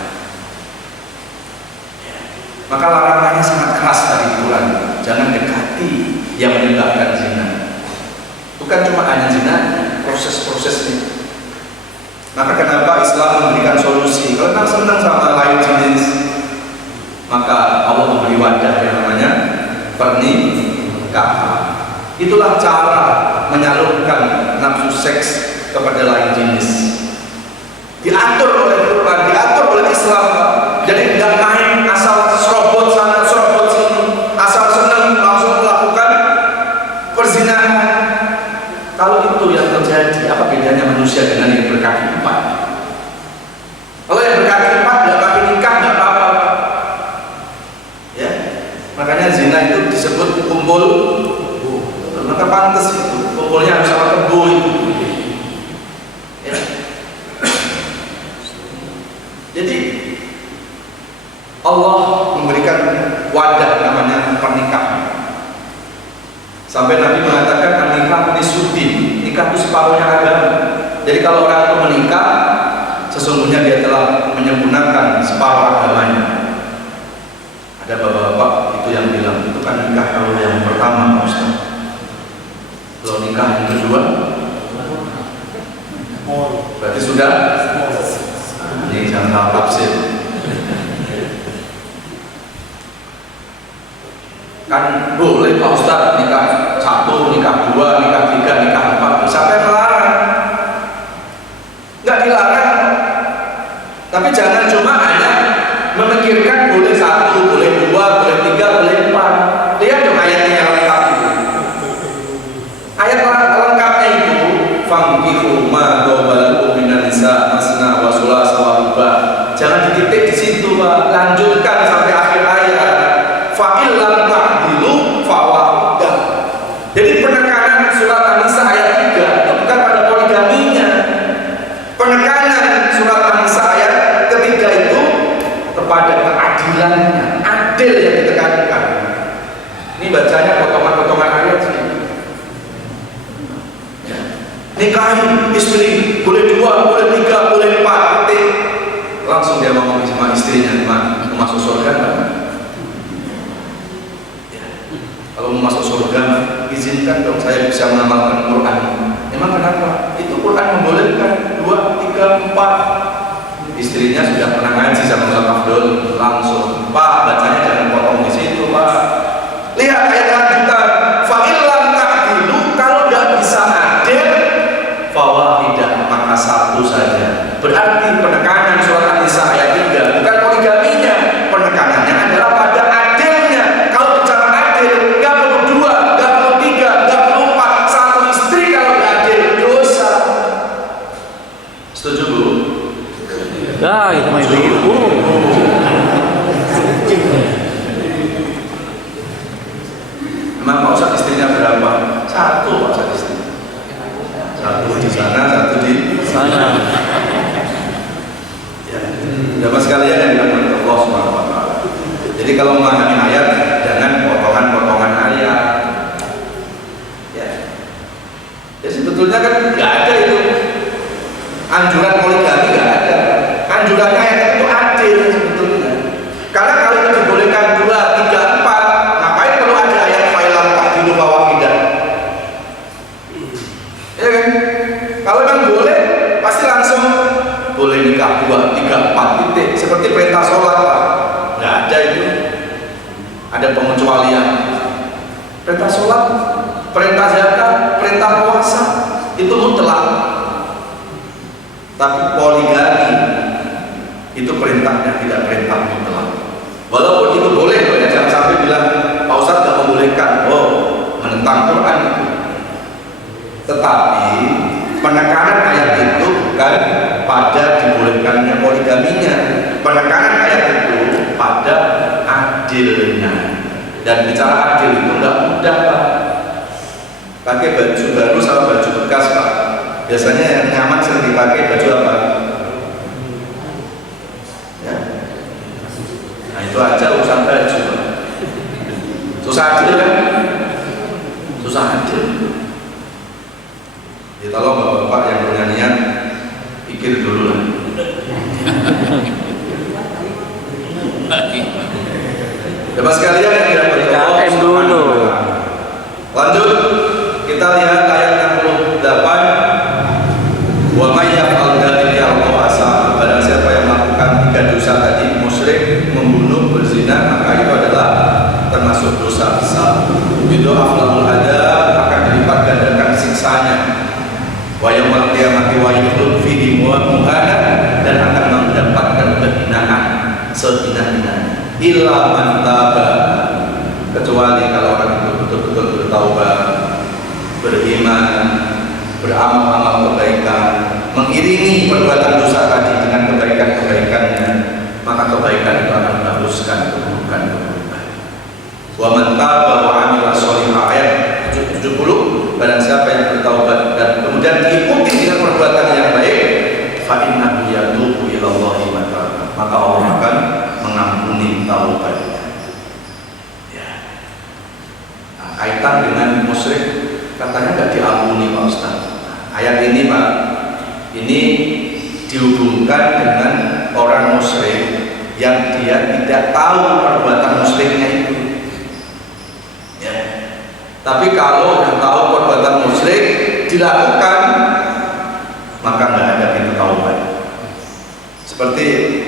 Ya. Maka larangannya sangat keras dari Quran. Jangan dekati yang menyebabkan zina. Bukan cuma hanya zina, proses-prosesnya. Maka kenapa Islam memberikan solusi? Karena senang sama lain jenis, maka Allah memberi wadah yang namanya pernikahan. Itulah cara menyalurkan nafsu seks kepada lain jenis. Diatur oleh Quran, diatur oleh Islam. Jadi tidak main asal serobot sana, serobot sini, asal senang langsung melakukan perzinahan. Kalau itu yang terjadi, apa bedanya manusia dengan yang berkaki 4? Kalau yang berkaki 4 tidak pakai nikah nggak apa-apa. Ya, makanya zina itu disebut kumpul. Maka pantas itu kumpulnya harus sama kebo itu. Ya. Jadi Allah memberikan wadah namanya pernikahan. Sampai Nabi mengatakan nikah nisudin, nikah itu separuhnya agama. Jadi kalau orang itu menikah, sesungguhnya dia telah menyempurnakan separuh agamanya. Ada bapak-bapak itu yang bilang, itu kan nikah kalau yang pertama, Ustaz. Kalau nikah yang kedua, berarti sudah. Ini jangan salah tafsir. Kan boleh Pak Ustaz nikah 1, nikah 2, nikah 3, nikah 4. Siapa yang melarang? Nggak dilarang. Tapi jangan cuma hanya memikirkan boleh 1, boleh 2, boleh 3, boleh 4. Lihat dong ayatnya yang lengkap itu. Ayat lengkapnya itu fankihu ma qabalakum minan nisa masna wa sulasa wa rubah. Jangan dititik di situ, Pak. Lanjutkan sampai akhir ayat. Fa'il lam ta'dilu fawahidah. Jadi penekanan surat An-Nisa ayat 3 itu bukan pada poligaminya. Penekanan surat An-Nisa ayat ketiga itu kepada keadilannya, adil yang ditekankan. Ini bacanya potongan-potongan ayat sih. Ya. Nikahi istri boleh 2, boleh 3, boleh 4. Langsung dia ngomong sama istrinya, mau masuk surga kan? Kalau mau masuk surga, izinkan dong saya bisa mengamalkan Quran. Emang kenapa? Itu Quran membolehkan 2, 3, 4. Istrinya sudah pernah ngaji sama Ustaz Abdul, langsung, Pak, bacanya jangan potong di situ, Pak. Lihat ayat lanjutan. Fa'il lam ta'dilu, kalau tidak bisa adil, fawahidah, maka 1 saja. Berarti penekanan surat An-Nisa ayat 3 bukan poligaminya, penekanannya adalah pada adilnya. Kalau bicara adil, nggak perlu 2, nggak perlu 3, nggak perlu 4. 1 istri kalau nggak adil, dosa. Setuju, Bu? Ya, itu mah ibu. Emang Pak Ustaz istrinya berapa? 1 Pak Ustaz istri. 1 di sana, 1 di Sana. ya. Jamaah sekalian yang dirahmati Allah Subhanahu wa Ta'ala. Jadi kalau memahami ayat, jangan potongan-potongan ayat. Ya. Ya sebetulnya kan nggak ada itu anjuran poligami, nggak ada. Anjurannya ayat itu adil sebetulnya. Karena kalau itu dibolehkan 2, 3, 4, ngapain perlu ada ayat fa'ilam ta'dilu fawahidah? Ya kan? Kalau memang boleh, pasti langsung boleh nikah 2, 3, 4 titik. Seperti perintah sholat, Pak. Nggak ada itu. Ada pengecualian. Perintah sholat, perintah zakat, perintah puasa, itu mutlak. Tapi poligami itu perintahnya tidak perintah mutlak. Walaupun itu boleh, ya, jangan sampai bilang Pak Ustaz tidak membolehkan. Oh, menentang Quran itu. Tetapi penekanan ayat itu bukan pada dibolehkannya poligaminya. Penekanan ayat itu pada adilnya. Dan bicara adil itu enggak mudah, Pak. pakai baju baru sama baju bekas Pak. Biasanya yang nyaman sering dipakai baju apa? Ya. Nah itu aja urusan baju Pak. Susah adil kan? Susah adil. Jadi tolong bapak-bapak yang punya niat pikir dulu lah. Bapak sekalian yang dirahmati Allah KM dulu. Lanjut kita lihat ayat 68. Wa may yaf'al dzalika yalqa asam. Barang siapa yang melakukan 3 dosa tadi, musyrik, membunuh, berzina, maka itu adalah termasuk dosa besar. Itu afdalul adab, akan dilipat gandakan siksanya. Wa yaumil qiyamati wa yukhlud fihi muhana, dan akan mendapatkan kehinaan sehina-hinanya. Illa man taba, kecuali kalau orang itu betul-betul bertaubat, beriman, beramal-amal kebaikan, mengiringi perbuatan dosa tadi dengan kebaikan-kebaikannya, maka kebaikan itu akan menghapuskan keburukan-keburukan. Wa man taba wa amila sholihah, ayat 70. Barang siapa yang bertaubat dan kemudian diikuti dengan perbuatan yang baik, fa innahu yatubu ila Allahi wa ta'ala, maka Allah akan mengampuni taubatnya. Ya. Nah, kaitan dengan musyrik katanya nggak diampuni Pak Ustaz. Ayat ini Pak, ini dihubungkan dengan orang musyrik yang dia tidak tahu perbuatan musyriknya itu. Ya. Tapi kalau sudah tahu perbuatan musyrik dilakukan, maka nggak ada pintu taubat. Seperti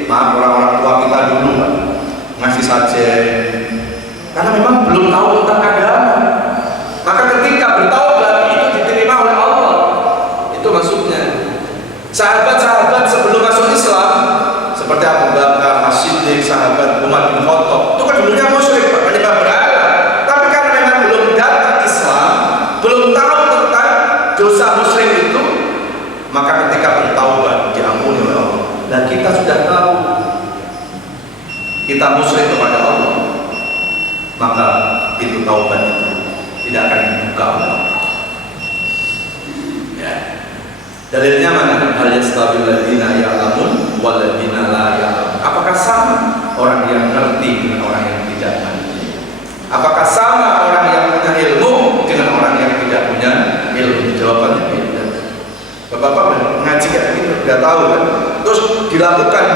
maaf orang-orang tua kita dulu Pak, ngasih sajen karena memang belum tahu tentang agama. Maka ketika bertaubat itu diterima oleh Allah. Itu maksudnya. Sahabat-sahabat sebelum masuk Islam seperti Abu Bakar, As-Siddiq, sahabat Umar bin Khattab, itu kan dulunya musyrik Pak, menyembah berhala. Tapi karena memang belum datang Islam, belum tahu tentang dosa musyrik itu, maka ketika bertaubat diampuni oleh Allah. Dan kita sudah tahu kita musyrik kepada Allah, maka pintu taubat itu tidak akan dibuka oleh Allah. Ya. Dalilnya mana? Hal yastabil ladzina ya'lamun wal ladzina la ya'lamun. Apakah sama orang yang ngerti dengan orang yang tidak ngerti? Apakah sama orang yang punya ilmu dengan orang yang tidak punya ilmu? Jawabannya beda. Bapak-bapak ngaji kayak gitu, sudah tahu kan? Terus dilakukan,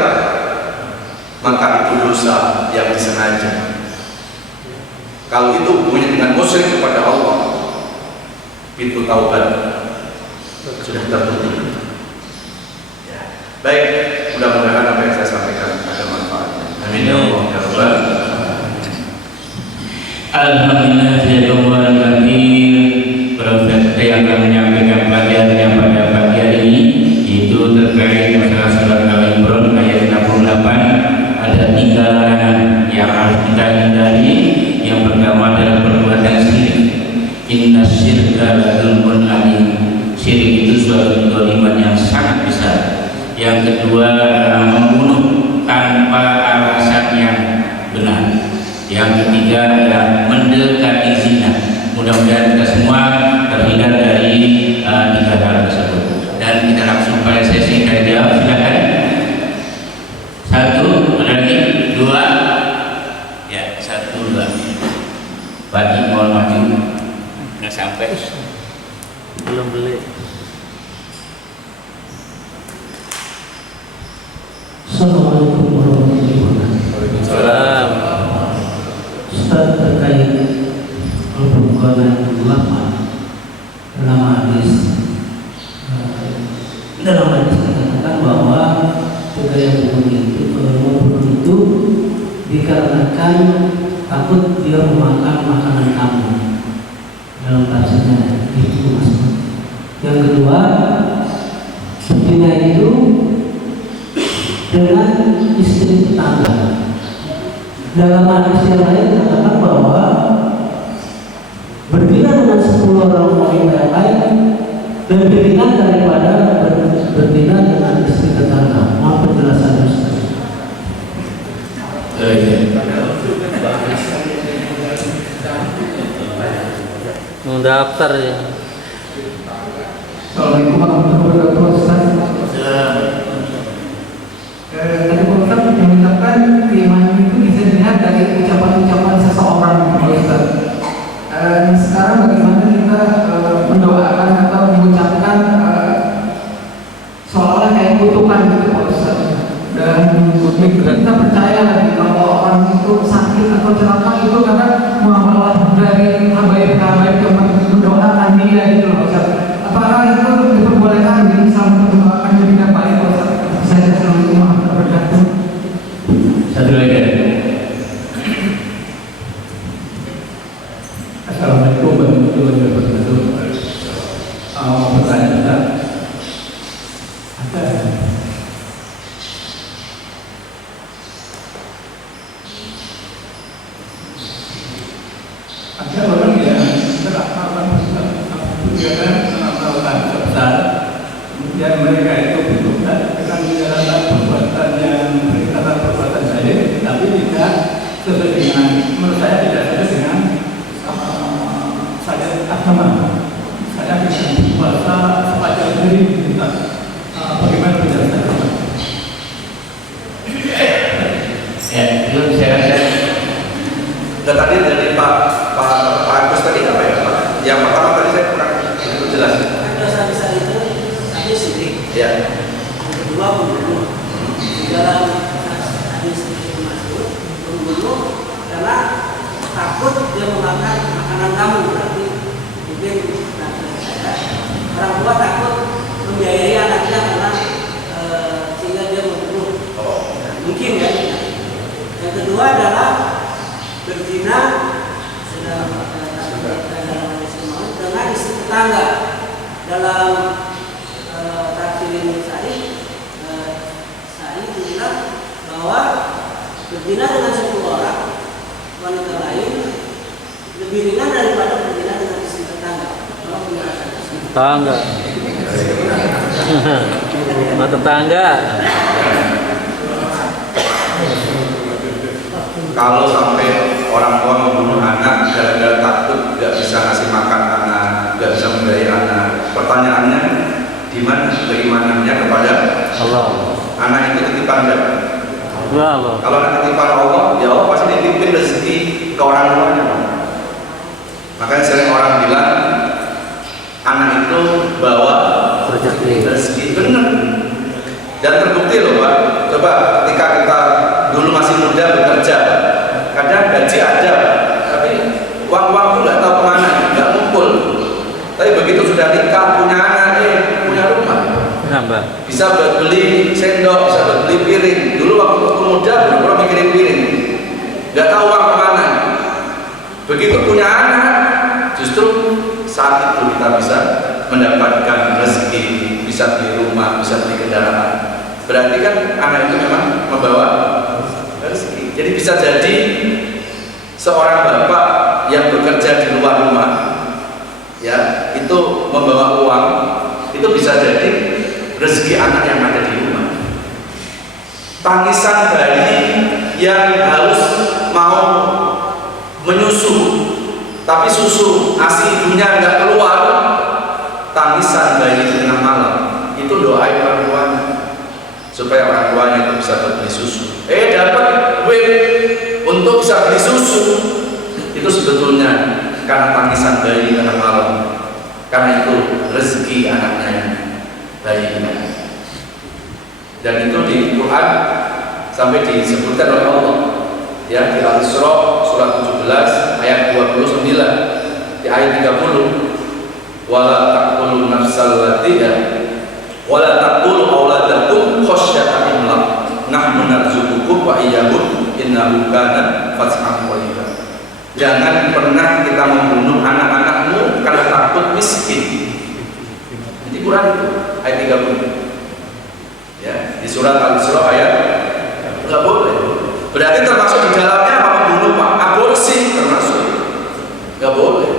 maka itu dosa yang disengaja. Kalau itu hubungannya dengan musyrik kepada Allah, pintu taubat sudah tertutup. Ya. Baik, mudah-mudahan apa yang saya sampaikan ada manfaatnya. Amin ya Allah ya Rabbal alamin. Alhamdulillah Profesor yang akan menyampaikan pelajaran yang pada pagi hari ini itu terkait masalah surat Al-Imran ayat 68. Ada 3 larangan yang harus kita hindari. Yang pertama adalah perbuatan syirik. Inna syirka la dzulmun adzim. Syirik itu suatu kezaliman yang sangat besar. Yang kedua adalah membunuh tanpa alasan yang benar. Yang ketiga adalah mendekati zina. Mudah-mudahan kita semua terhindar dari 3 hal tersebut. Dan kita langsung pada sesi tanya jawab. Silakan. 1, ada lagi 2. Ya, 1, 2. Pagi mohon maju. Nggak sampai. Belum beli. Assalamualaikum warahmatullahi wabarakatuh. Waalaikumsalam. Ustaz, terkait perbuatan ulama dalam hadis dikatakan bahwa budaya membunuh itu dikarenakan takut dia memakan makanan kamu. Dalam bahasanya itu maksudnya. Yang kedua, berzina itu dengan istri tetangga. Dalam hadis yang lain dikatakan bahwa berzina dengan 10 orang wanita yang lain lebih ringan daripada berzina dengan istri tetangga. Mohon penjelasan Ustaz. Mau daftar ya. Assalamualaikum warahmatullahi wabarakatuh. Ustaz. Tadi Pak Ustaz menyatakan keimanan itu bisa dilihat dari ucapan-ucapan seseorang, Pak Ustaz. Sekarang bagaimana kita mendoakan atau mengucapkan seolah-olah kayak kutukan gitu, Pak Ustaz. Dan kita percaya lagi kalau orang itu sakit atau celaka itu karena malah dari habaib yang mendoakan dia gitu loh, Ustaz. Apakah itu diperbolehkan di Islam untuk mendoakan yang tidak baik, Pak Ustaz? Saya Assalamualaikum warahmatullahi wabarakatuh. Satu lagi. Assalamualaikum warahmatullahi wabarakatuh. Pertanyaan kita ada orang yang tujuan melakukan besar, kemudian mereka itu bertobat dengan menjalankan perbuatan yang berkaitan perbuatan saya, tapi tidak sesuai dengan, menurut saya tidak sesuai dengan saya agama. Saya bisa puasa sepanjang hari kita. Bagaimana penjelasan? Ya, itu saya rasa. Dan tadi dari Pak Agus tadi apa ya Pak? Yang pertama tadi saya kurang jelas. Dosa besar itu tadi syirik. Ya. Yang kedua membunuh. Di dalam hadis Mas'ud, membunuh karena takut dia memakan makanan kamu, berarti mungkin saya orang tua takut membiayai anaknya karena sehingga dia membunuh. Mungkin ya. Yang kedua adalah berzina dengan istri tetangga. Dalam tafsir Sa'id bilang bahwa berzina dengan 10 orang wanita lain lebih ringan daripada berzina dengan istri tetangga. Kalau penjelasan Tetangga. Tetangga. Kalau sampai orang tua membunuh anak gara-gara takut nggak bisa ngasih makan anak, nggak bisa membiayai anak, pertanyaannya di mana keimanannya kepada Allah. anak itu titipan siapa? Allah. Kalau anak titipan Allah, ya Allah pasti nitipin rezeki ke orang tuanya. Makanya sering orang bilang anak itu bawa rezeki, benar. Dan terbukti loh Pak. Coba ketika kita dulu masih muda bekerja, kadang gaji ada, tapi uang-uang itu nggak tahu kemana, nggak ngumpul. Tapi begitu sudah nikah, punya anak, punya rumah, bisa buat beli sendok, bisa buat beli piring. Dulu waktu muda belum mikirin piring, nggak tahu uang kemana. Begitu punya anak, justru saat itu kita bisa mendapatkan rezeki, bisa beli rumah, bisa beli kendaraan. Berarti kan anak itu memang membawa rezeki. Jadi bisa jadi seorang bapak yang bekerja di luar rumah, ya itu membawa uang, itu bisa jadi rezeki anak yang ada di rumah. Tangisan bayi yang haus mau menyusu, tapi susu ASI ibunya nggak keluar, tangisan bayi di tengah malam, itu doain orang tuanya supaya orang tuanya itu bisa beli susu. Dapat duit untuk bisa beli susu, itu sebetulnya karena tangisan bayi di tengah malam, karena itu rezeki anaknya bayinya. Dan itu di Quran sampai disebutkan oleh Allah, ya, di Al-Isra surat 17 ayat 29, di ayat 30, wala taqtulu nafsal latiha wala taqtulu auladakum khasyata imlaq nahnu narzuqukum wa iyyahum innahu kana fas'an qariba. Jangan pernah kita membunuh anak-anakmu karena takut miskin. Di Quran itu ayat 30. Ya, di surat Al-Isra ayat nggak boleh. Berarti termasuk di dalamnya apa? Membunuh Pak, aborsi termasuk nggak boleh.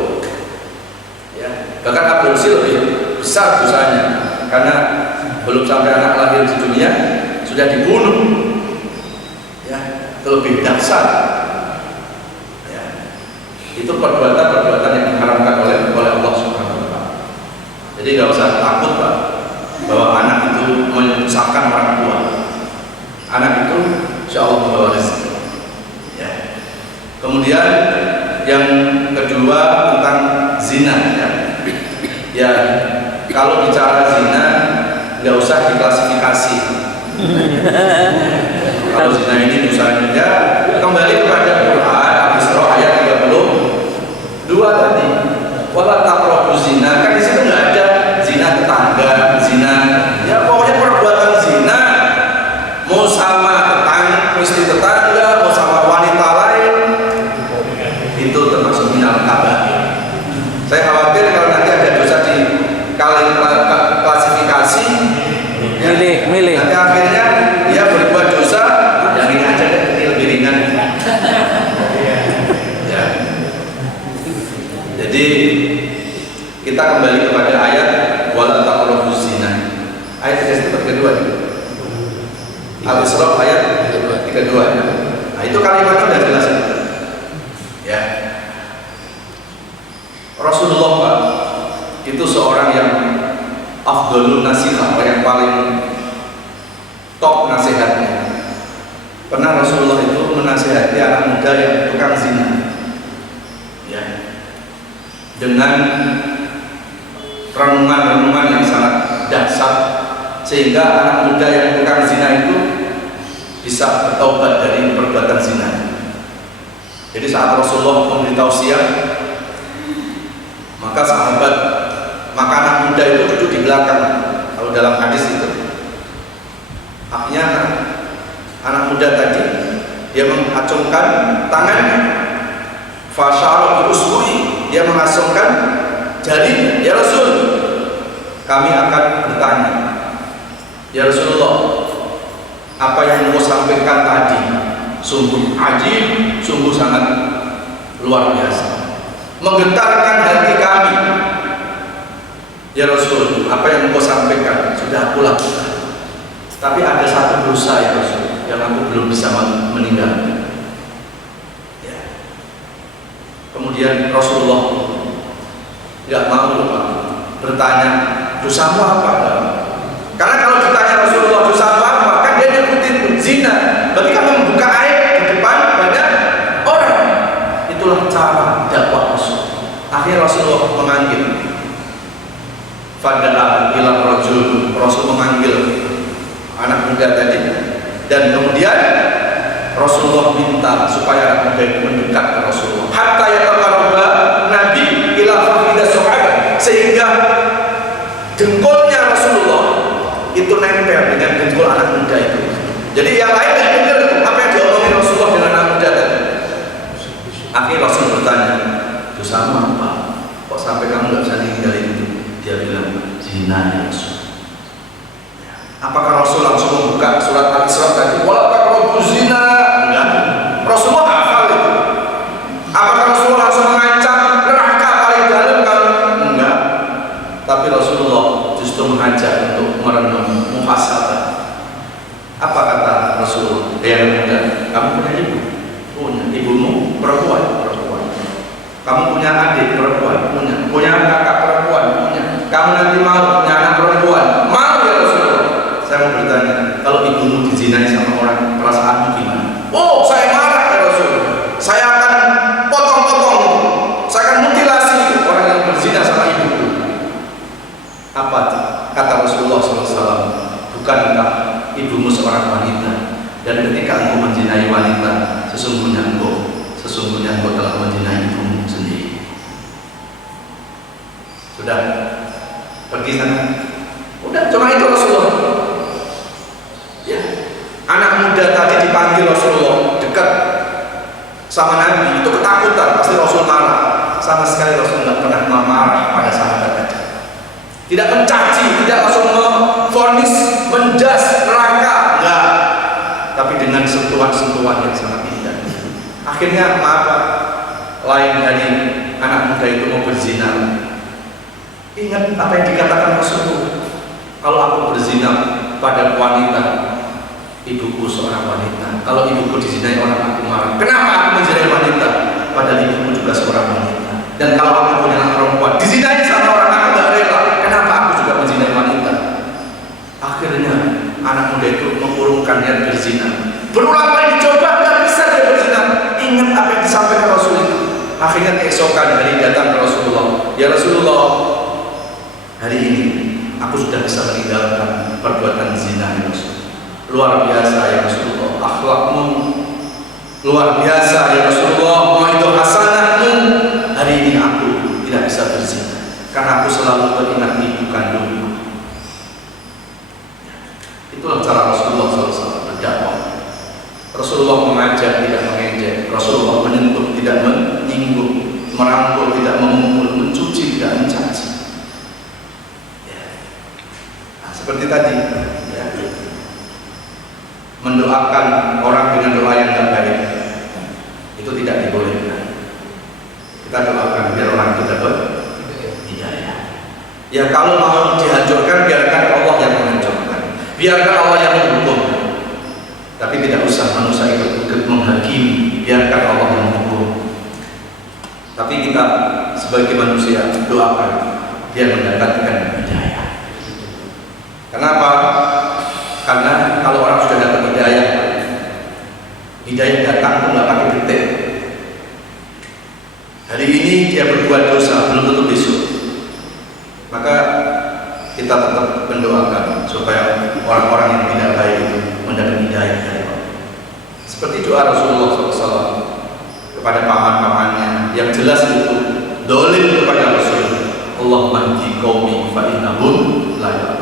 Ya, bahkan aborsi lebih besar dosanya karena belum sampai anak lahir di dunia sudah dibunuh. Ya, lebih dahsyat. Ya, itu perbuatan-perbuatan yang diharamkan oleh Allah Subhanahu Wa Taala. Jadi nggak usah takut bahwa anak itu menyusahkan orang tua. Anak itu insya Allah membawa rezeki. Ya. Kemudian yang kedua tentang zina. Ya, kalau bicara zina nggak usah diklasifikasi. Kalau zina ini misalnya ya kembali kepada Quran Al-Isra ayat 32 tadi. Wala taqrabu zina, kan di situ nggak ada zina tetangga, zina ya pokoknya perbuatan zina mau sama tetangga, istri tetangga, mau sama wanita lain itu termasuk minal kabair. Saya khawatir kalau nanti ada dosa di klasifikasi milih. nanti akhirnya dia berbuat dosa yang ini aja lebih ringan. Ya. Jadi kita kembali kepada ayat wala taqrabu zina. Ayat kedua. Al-Isra ayat kedua. Nah, itu kalimatnya sudah jelas. Ya. Rasulullah Pak, itu seorang yang afdhalun nasihah, yang paling top nasihatnya. Pernah Rasulullah itu menasihati anak muda yang tukang zina. Ya. Dengan renungan-renungan yang sangat dahsyat sehingga anak muda yang tukang zina itu bisa bertobat dari perbuatan zina. Jadi saat Rasulullah memberi tausiah, maka anak muda itu duduk di belakang. Kalau dalam hadis itu, akhirnya anak muda tadi dia mengacungkan tangannya, fasyara bi usbu'i, dia mengacungkan jarinya. Ya Rasul, kami akan bertanya, ya Rasulullah, apa yang mau sampaikan tadi sungguh ajib, sungguh sangat luar biasa, menggetarkan hati kami. Ya Rasul, apa yang mau sampaikan sudah aku lakukan, tapi ada satu dosa ya Rasul yang aku belum bisa meninggalkan. Ya. Kemudian Rasulullah nggak mau lupa bertanya, dosamu apa? Karena kalau ditanya Rasulullah dosamu apa, kan dia nyebutin zina, berarti kan membuka aib di depan banyak orang. Itulah cara dakwah Rasul. Akhirnya Rasulullah memanggil fada'a ila rajul, Rasul memanggil anak muda tadi, dan kemudian Rasulullah minta supaya anak muda itu mendekat ke Rasulullah hatta yataqarraba Nabi ila fahidah sahabat, sehingga jengkolnya Rasulullah itu nempel dengan jengkol anak muda itu. Jadi yang lain tidak dengar apa yang diomongin Rasulullah dengan anak muda tadi. Akhirnya Rasul bertanya, dosamu apa? Kok sampai kamu nggak bisa ninggalin itu? Dia bilang, zina ya Rasul. Apakah Rasul langsung membuka surat Al-Isra tadi? Wala taqrabu zina? Enggak. Rasulullah hafal itu. Apakah Rasulullah langsung mengancam neraka paling dalam kan? Enggak. Tapi Rasulullah justru mengajak untuk merenung, muhasabah. Apa kata Rasulullah? Yang muda, kamu punya ibu? Punya. Ibumu perempuan? Perempuan. Kamu punya adik perempuan? Punya. Punya kakak perempuan? Punya. Kamu nanti mau punya anak perempuan? Mau ya Rasulullah? Saya mau bertanya, kalau ibumu dizinai sama orang, perasaanmu gimana? Oh, saya marah ya Rasul. Saya akan potong-potong, saya akan mutilasi orang yang berzina sama ibuku. Apa kata Rasulullah SAW? Bukankah ibumu seorang wanita? Dan ketika engkau menzinai wanita, sesungguhnya engkau telah menzinai ibumu sendiri. Sudah pergi sana. Udah, cuma itu Rasulullah. Ya. Anak muda tadi dipanggil Rasulullah dekat sama Nabi, itu ketakutan, pasti Rasul marah. Sama sekali Rasul tidak pernah marah pada sahabat tadi. Tidak mencaci, tidak langsung memvonis, menjas neraka, enggak. Tapi dengan sentuhan-sentuhan yang sangat indah. Akhirnya maaf, lain dari anak muda itu mau berzina. Ingat apa yang dikatakan Rasulullah. Kalau aku berzina pada wanita, ibuku seorang wanita. Kalau ibuku dizinai orang, aku marah. Kenapa aku menzinai wanita? Padahal ibuku juga seorang wanita. Dan kalau aku punya anak perempuan dizinai sama orang, aku tidak rela. Kenapa aku juga menzinai wanita? mengurungkan niat berzina. Berulang kali dicoba, nggak bisa dia berzina. Ingat apa yang disampaikan Rasul itu. Akhirnya keesokan hari datang ke Rasulullah. Ya Rasulullah, hari ini aku sudah bisa meninggalkan perbuatan zina ya Rasul. Luar biasa ya Rasulullah, akhlakmu luar biasa ya Rasulullah, mau'idhah hasanahmu. Hari ini aku tidak bisa berzina karena aku selalu teringat ibu kandungku. Itulah cara Rasulullah SAW berdakwah. Rasulullah mengajak, tidak mengejek. Rasulullah menyentuh, tidak menyinggung, merangkul, tidak memukul, mencuci, tidak mencaci. Ya. Nah, seperti tadi, ya. Mendoakan orang dengan doa yang tidak baik itu tidak dibolehkan. Kita doakan biar orang itu dapat hidayah. Ya kalau mau dihancurkan, biarkan Allah yang menghancurkan, biarkan Allah yang menghukum. Tapi tidak usah manusia ikut menghakimi, biarkan Allah yang menghukum. Tapi kita sebagai manusia doakan dia mendapatkan hidayah. Kenapa? Karena kalau orang sudah dapat hidayah, hidayah datang itu nggak pakai detik. Hari ini dia berbuat dosa, belum tentu besok. Maka kita tetap mendoakan supaya orang-orang yang tidak baik itu mendapat hidayah dari Allah. Seperti doa Rasulullah SAW kepada paman-pamannya yang jelas itu dolim kepada Rasul. Allahumma hdi qaumi fa innahum la ya'lamun.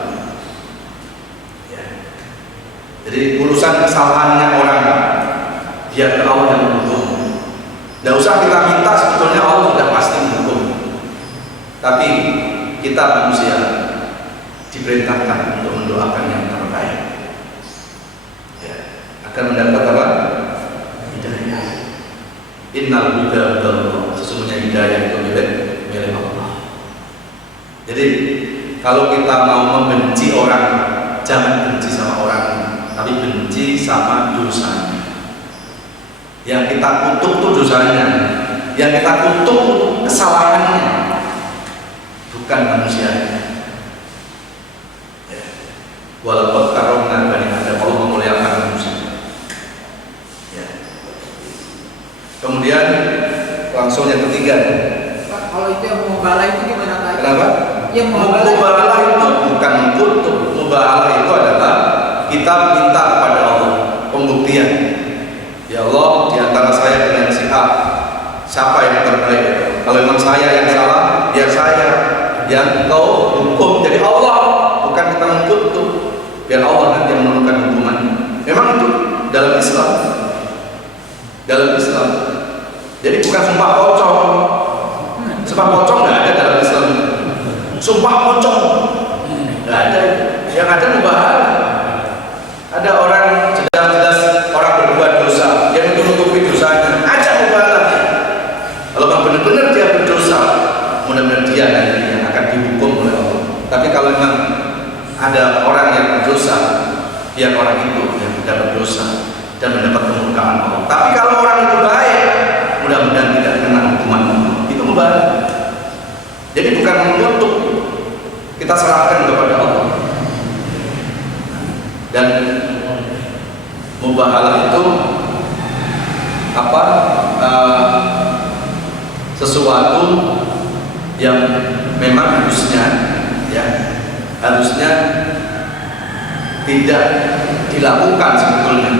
Jadi urusan kesalahannya orang biar Allah yang menghukum. Tidak usah kita minta, sebetulnya Allah sudah pasti menghukum. Tapi kita manusia diperintahkan untuk mendoakan yang terbaik, ya, agar mendapat apa? Hidayah. Innal huda hudallah. Sesungguhnya hidayah itu milik Allah. Jadi kalau kita mau membenci orang, jangan benci sama orang, tapi benci sama dosanya. Yang kita kutuk itu dosanya, yang kita kutuk kesalahannya, bukan manusianya. Ya. Walaupun karomna bani Adam, Allah memuliakan manusia. Ya. Kemudian langsung yang ketiga. Pak, kalau itu yang mubalah itu gimana Pak? Kenapa? Yang mubalah itu bukan mengkutuk. Mubalah itu adalah kita minta kepada Allah pembuktian. Ya Allah, di antara saya dengan si A, siapa yang terbaik? Kalau memang saya yang salah, biar saya yang kau hukum. Jadi Allah, bukan kita mengkutuk. Biar Allah nanti yang menentukan hukuman. Memang itu dalam Islam. Dalam Islam. Jadi bukan sumpah pocong. Sumpah pocong nggak ada dalam Islam. Sumpah pocong nggak ada. Yang ada mubahalah. Ada orang jelas-jelas orang berbuat dosa, yang menutupi dosanya, ajak mubahalah. Kalau memang benar-benar dia berdosa, mudah-mudahan dia nanti yang akan dihukum oleh Allah. Tapi kalau memang ada orang yang berdosa, biar orang itu yang tidak berdosa dan mendapat kemurkaan Allah. Tapi kalau orang itu baik, mudah-mudahan tidak kena hukuman Allah. Itu mubahalah. Jadi bukan mengutuk, kita serahkan kepada Allah. Dan mubahalah itu apa? Sesuatu yang memang harusnya, ya, harusnya tidak dilakukan sebetulnya.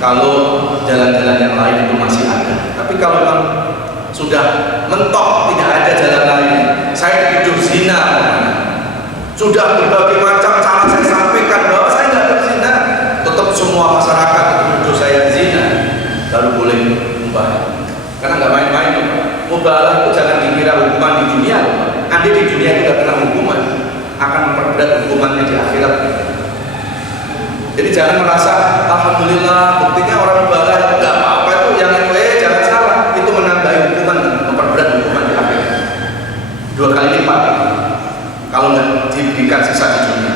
Kalau jalan-jalan yang lain itu masih ada. Tapi kalau memang sudah mentok tidak ada jalan lain, saya dituduh zina, sudah berbagai macam cara saya sampaikan bahwa saya tidak berzina, tetap semua masyarakat menuduh saya zina, baru boleh mubahalah. Karena nggak main-main, mubahalah itu jangan dikira hukuman di dunia. Nanti di dunia tidak kena hukuman, akan memperberat hukumannya di akhirat. Jadi jangan merasa alhamdulillah buktinya orang mubahalah nggak apa-apa, itu jangan jangan salah, itu menambah hukuman, memperberat hukuman di akhirat 2 kali lipat kalau nggak diberikan sisa di dunia.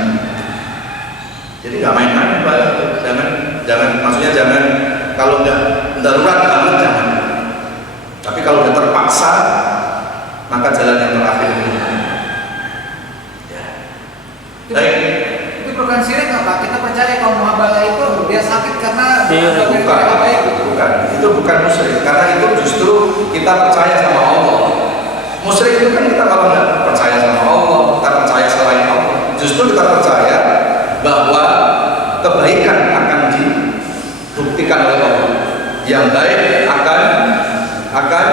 Jadi nggak main-main, jangan maksudnya jangan, kalau nggak darurat banget jangan. Tapi kalau udah terpaksa, maka jalan yang terakhir itu. Ya. Itu bukan sirik nggak Pak? Kita kita percaya kalau muhabalah itu dia sakit karena Iya, bukan. Itu bukan musyrik, karena itu justru kita percaya sama Allah. Musyrik itu kan kita kalau nggak percaya sama Allah, kita percaya selain Allah. Justru kita percaya bahwa kebaikan akan dibuktikan oleh Allah, yang baik akan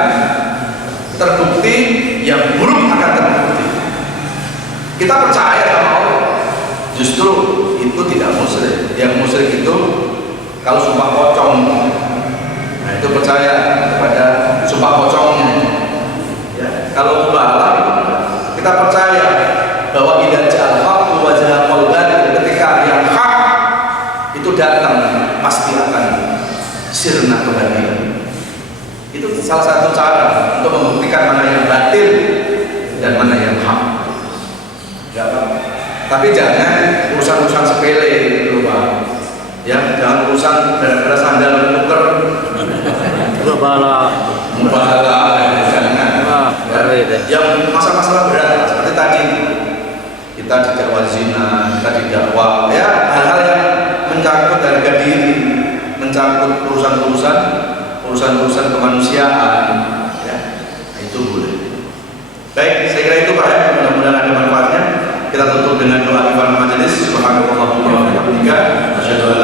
terbukti, yang buruk akan terbukti. Kita percaya sama Allah. Justru itu tidak musyrik. Yang musyrik itu kalau sumpah pocong, nah itu percaya kepada sumpah pocongnya. Ya, kalau mubahalah kita percaya bahwa idza ja'al haqqu wa zahaqal batil, ketika yang hak itu datang pasti akan sirna kebatilan. Itu salah satu cara untuk membuktikan mana yang batil dan mana yang hak. Ya, Pak. Tapi jangan urusan-urusan sepele gitu, Pak. Ya, jangan urusan gara-gara sandal nuker. Mubahalah, jangan. Yang masalah-masalah berat seperti tadi kita didakwa zina, kita didakwa ya hal-hal yang mencangkut harga diri, mencangkut urusan kemanusiaan, ya, itu boleh. Baik, saya kira itu Pak ya, mudah-mudahan ada manfaatnya. Kita tutup dengan doa ibadah majelis. Subhanallah wa bihamdihi, asyhadu